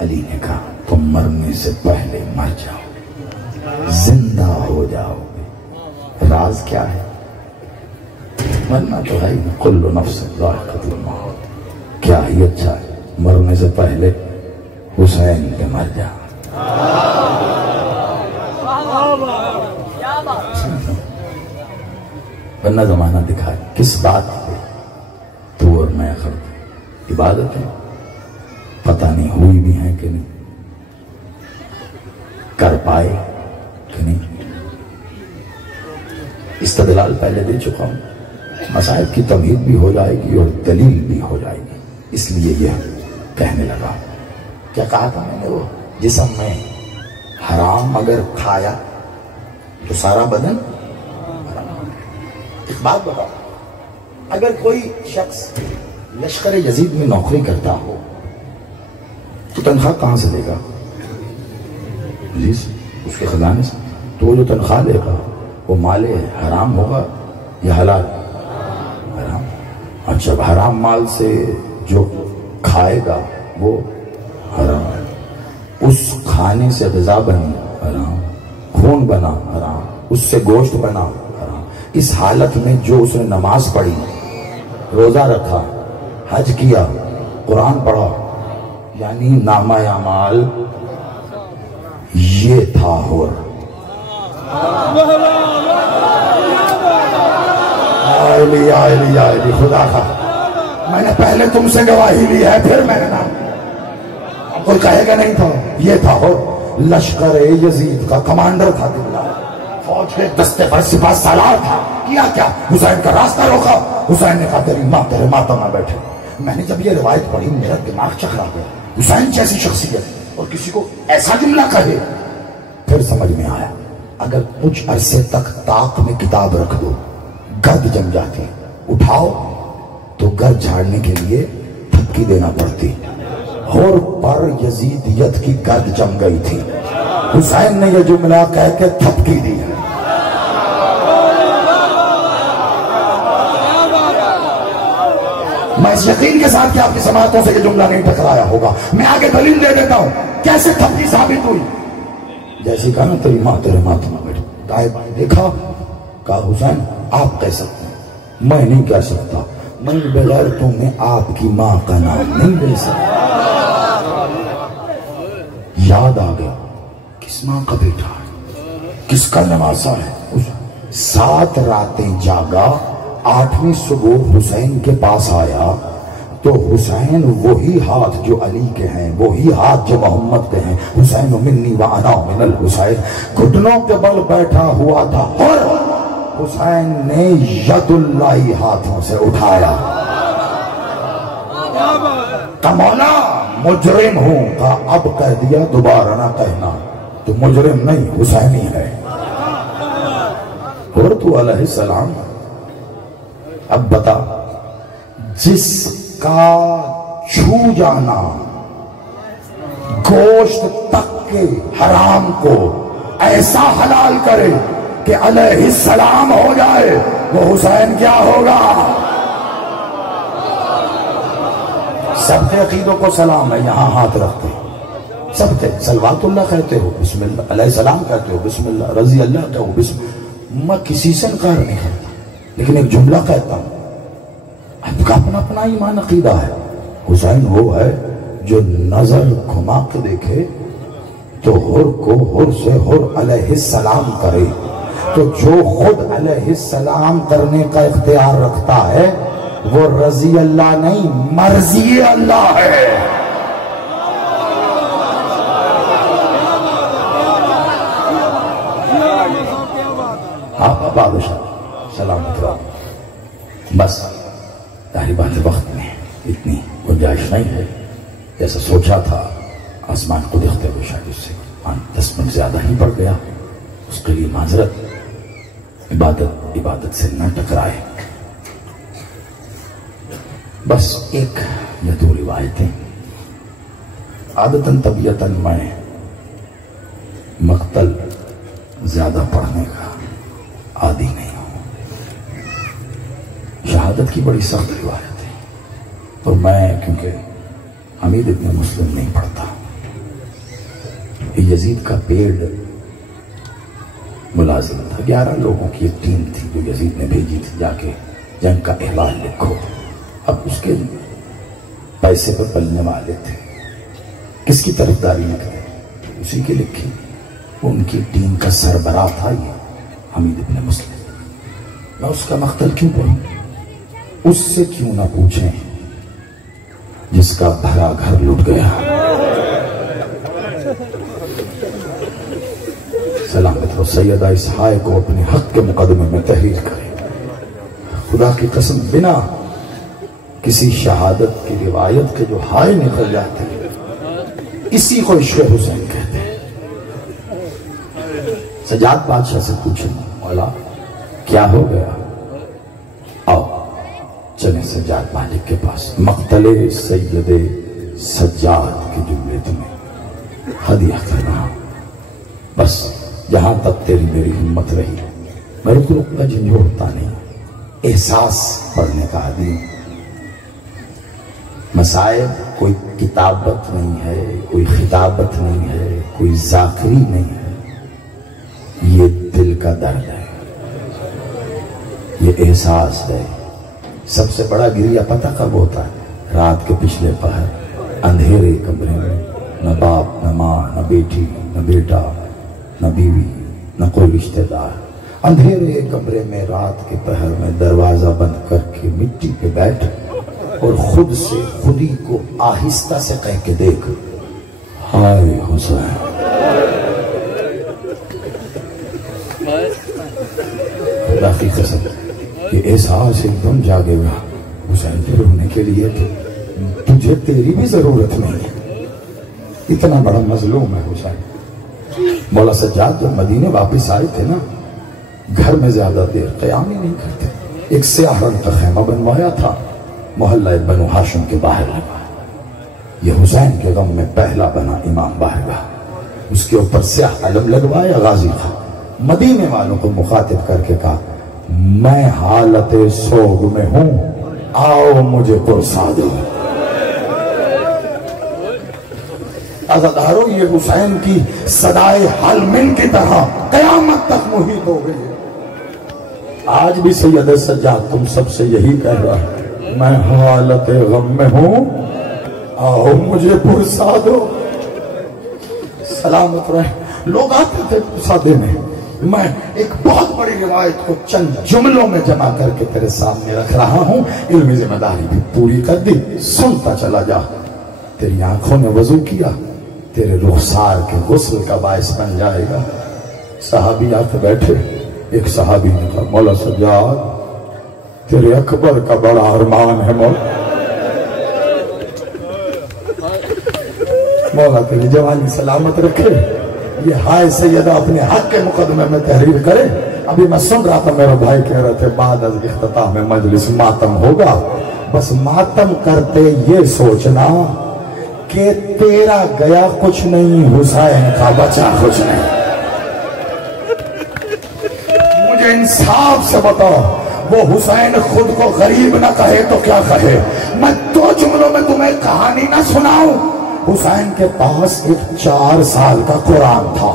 علی نے کہا تم مرنے سے پہلے مر جاؤ، زندہ ہو جاؤ گے۔ راز کیا ہے؟ مرنا تو ہے، کل نفس ذائقۃ الموت، کیا ہی اچھا ہے مرنے سے پہلے حسین پہ مر جا۔ ورنہ زمانہ دکھائے کس بات پہ تو اور میں کرتے عبادت ہے، پتہ نہیں ہوئی بھی ہیں کہ نہیں، کر پائے کہ نہیں۔ استدلال پہلے دے چکا ہوں، مصائب کی تمہید بھی ہو جائے گی اور دلیل بھی ہو جائے گی، اس لیے یہ کہنے لگا۔ کیا کہا تھا میں نے؟ وہ جسم میں حرام اگر کھایا تو سارا بدن حرام۔ ایک بات بتاؤ، اگر کوئی شخص لشکر یزید میں نوکری کرتا ہو تو تنخواہ کہاں سے دے گا؟ اس کے خزانے سے۔ تو وہ جو تنخواہ لے گا وہ مال حرام ہوگا یا حلال؟ حرام۔ اچھا، حرام مال سے جو کھائے گا وہ حرام، اس کھانے سے غذا بنی حرام، خون بنا حرام، اس سے گوشت بنا حرام۔ اس حالت میں جو اس نے نماز پڑھی، روزہ رکھا، حج کیا، قرآن پڑھا، یعنی نامہ اعمال یہ تھا۔ اور خدا کا میں نے پہلے تم سے گواہی لی ہے، پھر میں نے نام کوئی کہے گا نہیں تھا، یہ تھا۔ اور لشکر یزید کا کمانڈر تھا، فوج کے دستے پر سپاہ سالار تھا۔ کیا کیا؟ حسین کا راستہ روکا۔ حسین نے کہا تیری ماں تیرے ماتم میں بیٹھے۔ میں نے جب یہ روایت پڑھی میرا دماغ چکرا گیا، حسین جیسی شخصیت اور کسی کو ایسا جملہ کہے۔ پھر سمجھ میں آیا اگر کچھ عرصے تک طاق میں کتاب رکھ دو گرد جم جاتی، اٹھاؤ تو گرد جھاڑنے کے لیے تھپکی دینا پڑتی، اور پر یزیدیت کی گرد جم گئی تھی۔ حسین نے یہ جملہ کہہ کے تھپکی دی۔ میں اس یقین کے ساتھ کہ آپ کی سماعتوں سے یہ جملہ نہیں ٹکرایا ہوگا، میں آگے دلیل دے دیتا ہوں کیسے تھپکی ثابت ہوئی۔ جیسی کہا نا تیری ماں تیرے ماتھے میں بیٹھے، دائیں بائیں دیکھا، کہا حسین آپ کہہ سکتے ہیں، میں نہیں کہہ سکتا، میں بغیر تمہیں آپ کی ماں کا نام نہیں لے سکتا۔ یاد آ گیا کس ماں کا بیٹا ہے، کس کا نواسا ہے۔ 7 راتیں جاگا، 8ویں صبح حسین کے پاس آیا تو حسین وہی ہاتھ جو علی کے ہیں، وہی ہاتھ جو محمد کے ہیں، حسین منی وانا من الحسین، گھٹنوں کے بل بیٹھا ہوا تھا، اور حسین نے ید اللہ ہاتھوں سے اٹھایا۔ مولا مجرم ہوں، کہا اب کہہ دیا دوبارہ نہ کہنا، تو مجرم نہیں حسینی ہے۔ اور تو علیہ السلام اب بتا، جس کا چھو جانا گوشت تک کے حرام کو ایسا حلال کرے کہ علیہ السلام ہو جائے، وہ حسین کیا ہوگا؟ سب کے عقیدوں کو سلام ہے، یہاں ہاتھ رکھتے سب کے صلوات اللہ کہتے ہو، بسم اللہ، علیہ السلام کہتے ہو، بسم اللہ، رضی اللہ کہتے ہو، بسم اللہ۔ میں کسی سے انکار نہیں کرتا، لیکن ایک جملہ کہتا ہوں، اب کا اپنا اپنا ایمان عقیدہ ہے۔ حسین وہ ہے جو نظر گھما کے دیکھے تو حر کو حر سے حر علیہ السلام کرے، تو جو خود علیہ السلام کرنے کا اختیار رکھتا ہے وہ رضی اللہ نہیں، مرضی اللہ ہے۔ آپ بادشاہ سلامت رہو۔ بس ظاہر بات وقت میں اتنی گنجائش نہیں ہے جیسا سوچا تھا. آسمان کو دیکھتے ہوئے شاید اس سے 10 منٹ زیادہ ہی پڑ گیا. اس کے لیے معذرت. عبادت سے نہ ٹکرائے. بس ایک یا دو روایتیں. عادتاً طبیعتاً میں مقتل زیادہ پڑھنے کا عادی نہیں ہوں. شہادت کی بڑی سخت روایت ہے اور میں کیونکہ حمید ابن مسلم نہیں پڑھتا. یزید کا پیڑ ملازم تھا. 11 لوگوں کی ایک ٹیم تھی جو یزید نے بھیجی تھی جا کے جنگ کا احوال لکھو. اب اس کے پیسے پر پلنے والے تھے. کس کی طرفداری لکھتے اسی کی لکھی. ان کی ٹیم کا سربراہ تھا یہ حمید ابن مسلم. میں اس کا مقتل کیوں پڑھوں؟ اس سے کیوں نہ پوچھیں جس کا بھرا گھر لٹ گیا. سلامت ہو سیدہ اسحاق کو اپنے حق کے مقدمے میں تحریر کرے. خدا کی قسم بنا کسی شہادت کی روایت کے جو ہائے نکل جاتے ہیں اسی کو عشق حسین کہتے ہیں. سجاد بادشاہ سے پوچھیں مولا کیا ہو گیا؟ آؤ چلیں سجاد مالک کے پاس. مقتل سید سجاد کے جملے تمہیں ہدیہ کرنا. بس جہاں تک تیری میری ہمت رہی میں رک کا جھنجھوڑتا نہیں. احساس پڑھنے کا عادی. مسائب کوئی کتابت نہیں ہے, کوئی خطابت نہیں ہے, کوئی ذاکری نہیں ہے. یہ دل کا درد ہے, یہ احساس ہے. سب سے بڑا گریہ پتہ کب ہوتا ہے؟ رات کے پچھلے پہر اندھیرے کمرے میں, نہ باپ نہ ماں نہ بیٹی نہ بیٹا نہ بیوی نہ کوئی رشتہ دار. اندھیرے کمرے میں رات کے پہر میں دروازہ بند کر کے مٹی پہ بیٹھ اور خود سے خودی کو آہستہ سے کہہ کے دیکھ, ہائے حسین. خدا کی قسم یہ احساس ایک دم جاگے گا حسین کے رونے کے لیے تو تجھے تیری بھی ضرورت نہیں ہے. اتنا بڑا مظلوم ہے حسین. مولا سجاد جب مدینے واپس آئے تھے نا, گھر میں زیادہ دیر قیام ہی نہیں کرتے. ایک سیاہ رنگ کا خیمہ بنوایا تھا, محلہ بنو ہاشم کے باہر لگا. یہ حسین کے غم میں پہلا بنا امام بارگاہ. اس کے اوپر سیاہ علم لگوایا غازی تھا. مدینے والوں کو مخاطب کر کے کہا, میں حالت سوگ میں ہوں, آؤ مجھے پرسا دو. عزادارو یہ حسین کی صدائے حل من کی طرح قیامت تک محیط ہو گئی. آج بھی سید سجاد تم سب سے یہی کہہ رہا ہے, میں حالت غم میں ہوں, آؤ مجھے پرسا دو. سلامت رہے. لوگ آتے تھے پرسادے میں. میں ایک بہت بڑی روایت کو چند جملوں میں جمع کر کے تیرے سامنے رکھ رہا ہوں. علمی ذمہ داری بھی پوری کر دی, سنتا چلا جا. تیری آنکھوں نے وضو کیا, تیرے رخسار کے غسل کا باعث بن جائے گا. صحابی آ کے بیٹھے. ایک صحابی نے کہا, مولا سجاد تیرے اکبر کا بڑا ارمان ہے مولا. مولا تیری جوانی سلامت رکھے. یہ ہائے سیدہ اپنے حق کے مقدمے میں تحریر کرے. ابھی میں سن رہا تھا, میرا بھائی کہہ رہے تھے بعد از اختتام میں مجلس ماتم ہوگا. بس ماتم کرتے یہ سوچنا کہ تیرا گیا کچھ نہیں, حسین کا بچا کچھ نہیں. مجھے انصاف سے بتاؤ, وہ حسین خود کو غریب نہ کہے تو کیا کہے؟ میں 2 جملوں میں تمہیں کہانی نہ سناؤں. حسین کے پاس ایک 4 سال کا قرآن تھا.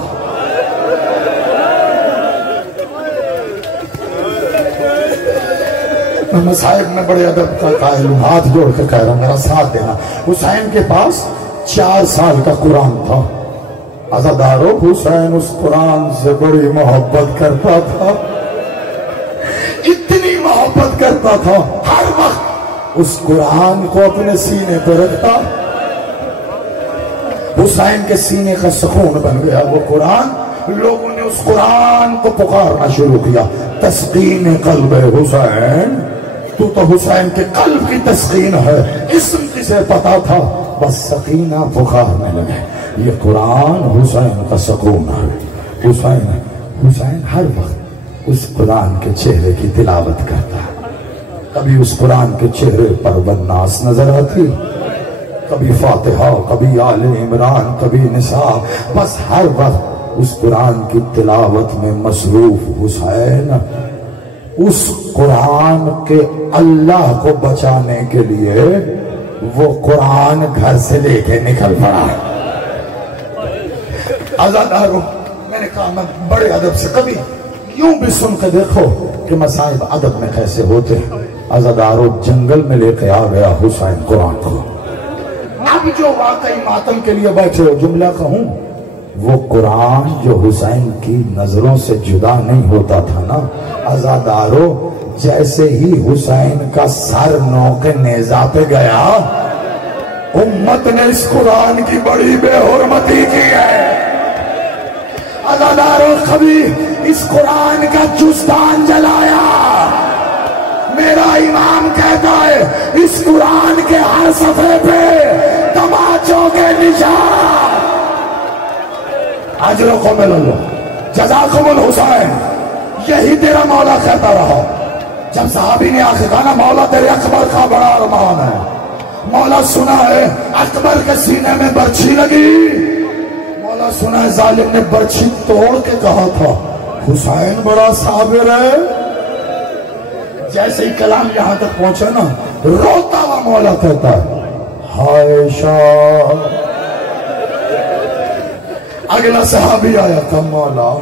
میں مصائب میں بڑے ادب کا قائل ہوں, ہاتھ جوڑ کے کہہ رہا ہوں میرا ساتھ دینا. حسین کے پاس 4 سال کا قرآن تھا. عزادارو حسین اس قرآن سے بڑی محبت کرتا تھا, اتنی محبت کرتا تھا, ہر وقت اس قرآن کو اپنے سینے پہ رکھتا. حسین کے سینے کا سکون بن گیا وہ قرآن. لوگوں نے اس قرآن کو پکارنا شروع کیا, تسکین قلب حسین تو حسین کے قلب کی تسکین ہے. اسم کسے پتا تھا؟ بس سکینہ پکارنے لگے. یہ قرآن حسین کا سکون ہے. حسین ہر وقت اس قرآن کے چہرے کی تلاوت کرتا ہے. کبھی اس قرآن کے چہرے پر والناس نظر آتی، کبھی فاتحہ، کبھی آل عمران، کبھی نساء. بس ہر وقت اس قرآن کی تلاوت میں مصروف حسین. اس قرآن کے اللہ کو بچانے کے لیے وہ قرآن گھر سے لے کے نکل پڑا. آزاداروں، میں نے کہا میں بڑے ادب سے، کبھی یوں بھی سن کے دیکھو کہ مصائب ادب میں کیسے ہوتے ہیں. آزاداروں، جنگل میں لے کے آ گیا حسین قرآن کو. اب جو واقعی ماتم کے لیے بیٹھے ہو، جملہ کہوں، وہ قرآن جو حسین کی نظروں سے جدا نہیں ہوتا تھا نا آزاداروں، جیسے ہی حسین کا سر نوک نیزہ پہ گیا، امت نے اس قرآن کی بڑی بے حرمتی کی ہے. آزاداروں، کبھی اس قرآن کا جزدان جلایا. میرا امام کہتا ہے اس قرآن کے ہر صفحے پہ تماچوں کے نشان. اجرکم اللہ، جزاکم الحسین. یہی تیرا مولا کہتا رہا. جب صحابی نے آخر کہا نا مولا تیرے اکبر کا بڑا ارمان ہے، مولا سنا ہے اکبر کے سینے میں برچھی لگی، مولا سنا ہے ظالم نے برچھی توڑ کے کہا تھا حسین بڑا صابر ہے. جیسے ہی کلام یہاں تک پہنچا نا، روتا ہوا مولا کہتا ہے ہائے شاہ. اگلا صحابی آیا تھا مولا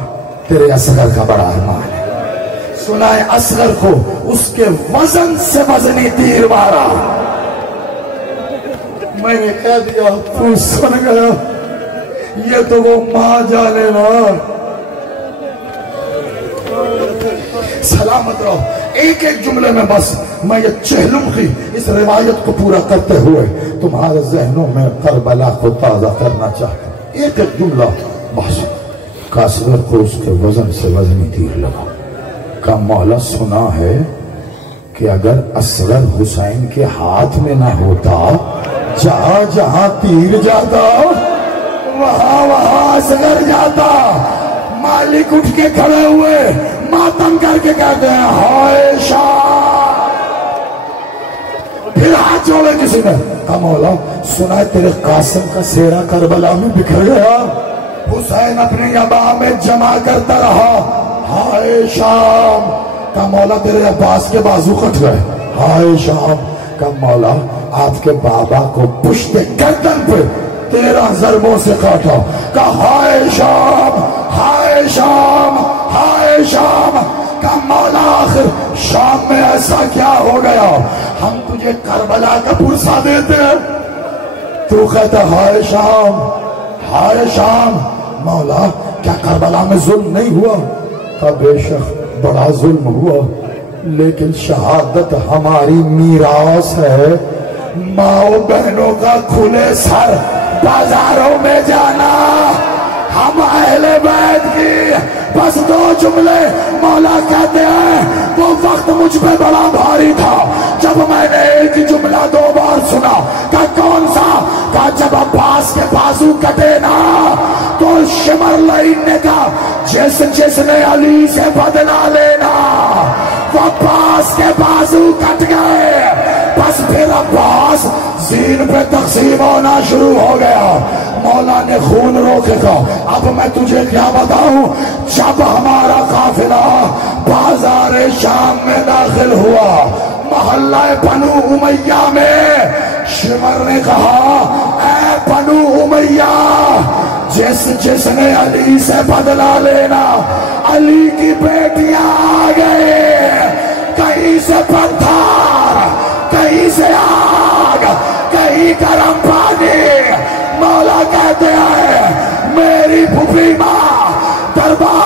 تیرے اصغر کا بڑا ارمان ہے. سنا ہے اصغر کو اس کے وزن سے وزنی تیر مارا. میں نے کہہ دیا تو سن گیا، یہ تو وہ ماں جانے نا. سلامت رہو. ایک ایک جملے میں بس میں یہ چہلم کی اس روایت کو پورا کرتے ہوئے تمہارے ذہنوں میں کربلا کو تازہ کرنا چاہتا ہوں. ایک ایک جملہ بس. اصغر کو اس کے وزن سے وزنی تیر لگا. کا مولا سنا ہے کہ اگر اصغر حسین کے ہاتھ میں نہ ہوتا، جہاں جہاں تیر جاتا وہاں وہاں اصغر جاتا. مالک اٹھ کے کھڑے ہوئے ماتم کر کے کہتے ہیں ہائے شاہ. پھر ہاتھ جوڑے کسی نے. کہا مولا سنا ہے تیرے قاسم کا سیرا کربلا میں بکھر گیا. حسین اپنے ابا میں جمع کرتا رہا ہائے شام. کہا مولا تیرے عباس کے بازو کٹ گئے ہائے شام. کہا مولا آپ کے بابا کو پشت گردن پہ 13 ضربوں سے کاٹا. کہا ہائے شام ہائے شام ہائے شام. کہا مولا آخر شام میں ایسا کیا ہو گیا ہم تجھے کربلا کا پرسا دیتے ہیں، تو کہتا ہائے شام ہائے شام. مولا کیا کربلا میں ظلم نہیں ہوا؟ کہا بے شک بڑا ظلم ہوا، لیکن شہادت ہماری میراث ہے. ماں بہنوں کا کھلے سر بازاروں میں جانا ہم اہل بیت کی. بس 2 جملے مولا کہتے ہیں وہ وقت مجھ پہ بڑا بھاری تھا جب میں نے ایک جملہ 2 بار سنا. کہا کون سا؟ کہا جب عباس کے بازو کٹے نا تو شمر لعین نے کہا جس نے علی سے بدلہ لینا وہ عباس کے بازو کٹ گئے. بس پھر عباس زین پہ تقسیم ہونا شروع ہو گیا. مولا نے خون روکے گا. اب میں تجھے کیا بتاؤں، جب ہمارا قافلہ بازار شام میں داخل ہوا محلہ بنو امیہ میں، شمر نے کہا اے بنو امیہ جس نے علی سے بدلہ لینا، علی کی بیٹیاں آ گئے، کہیں سے پتھر کہیں سے آگ کہیں گرم پانی. مولا کہتے ہیں میری پھوپھی ماں دربار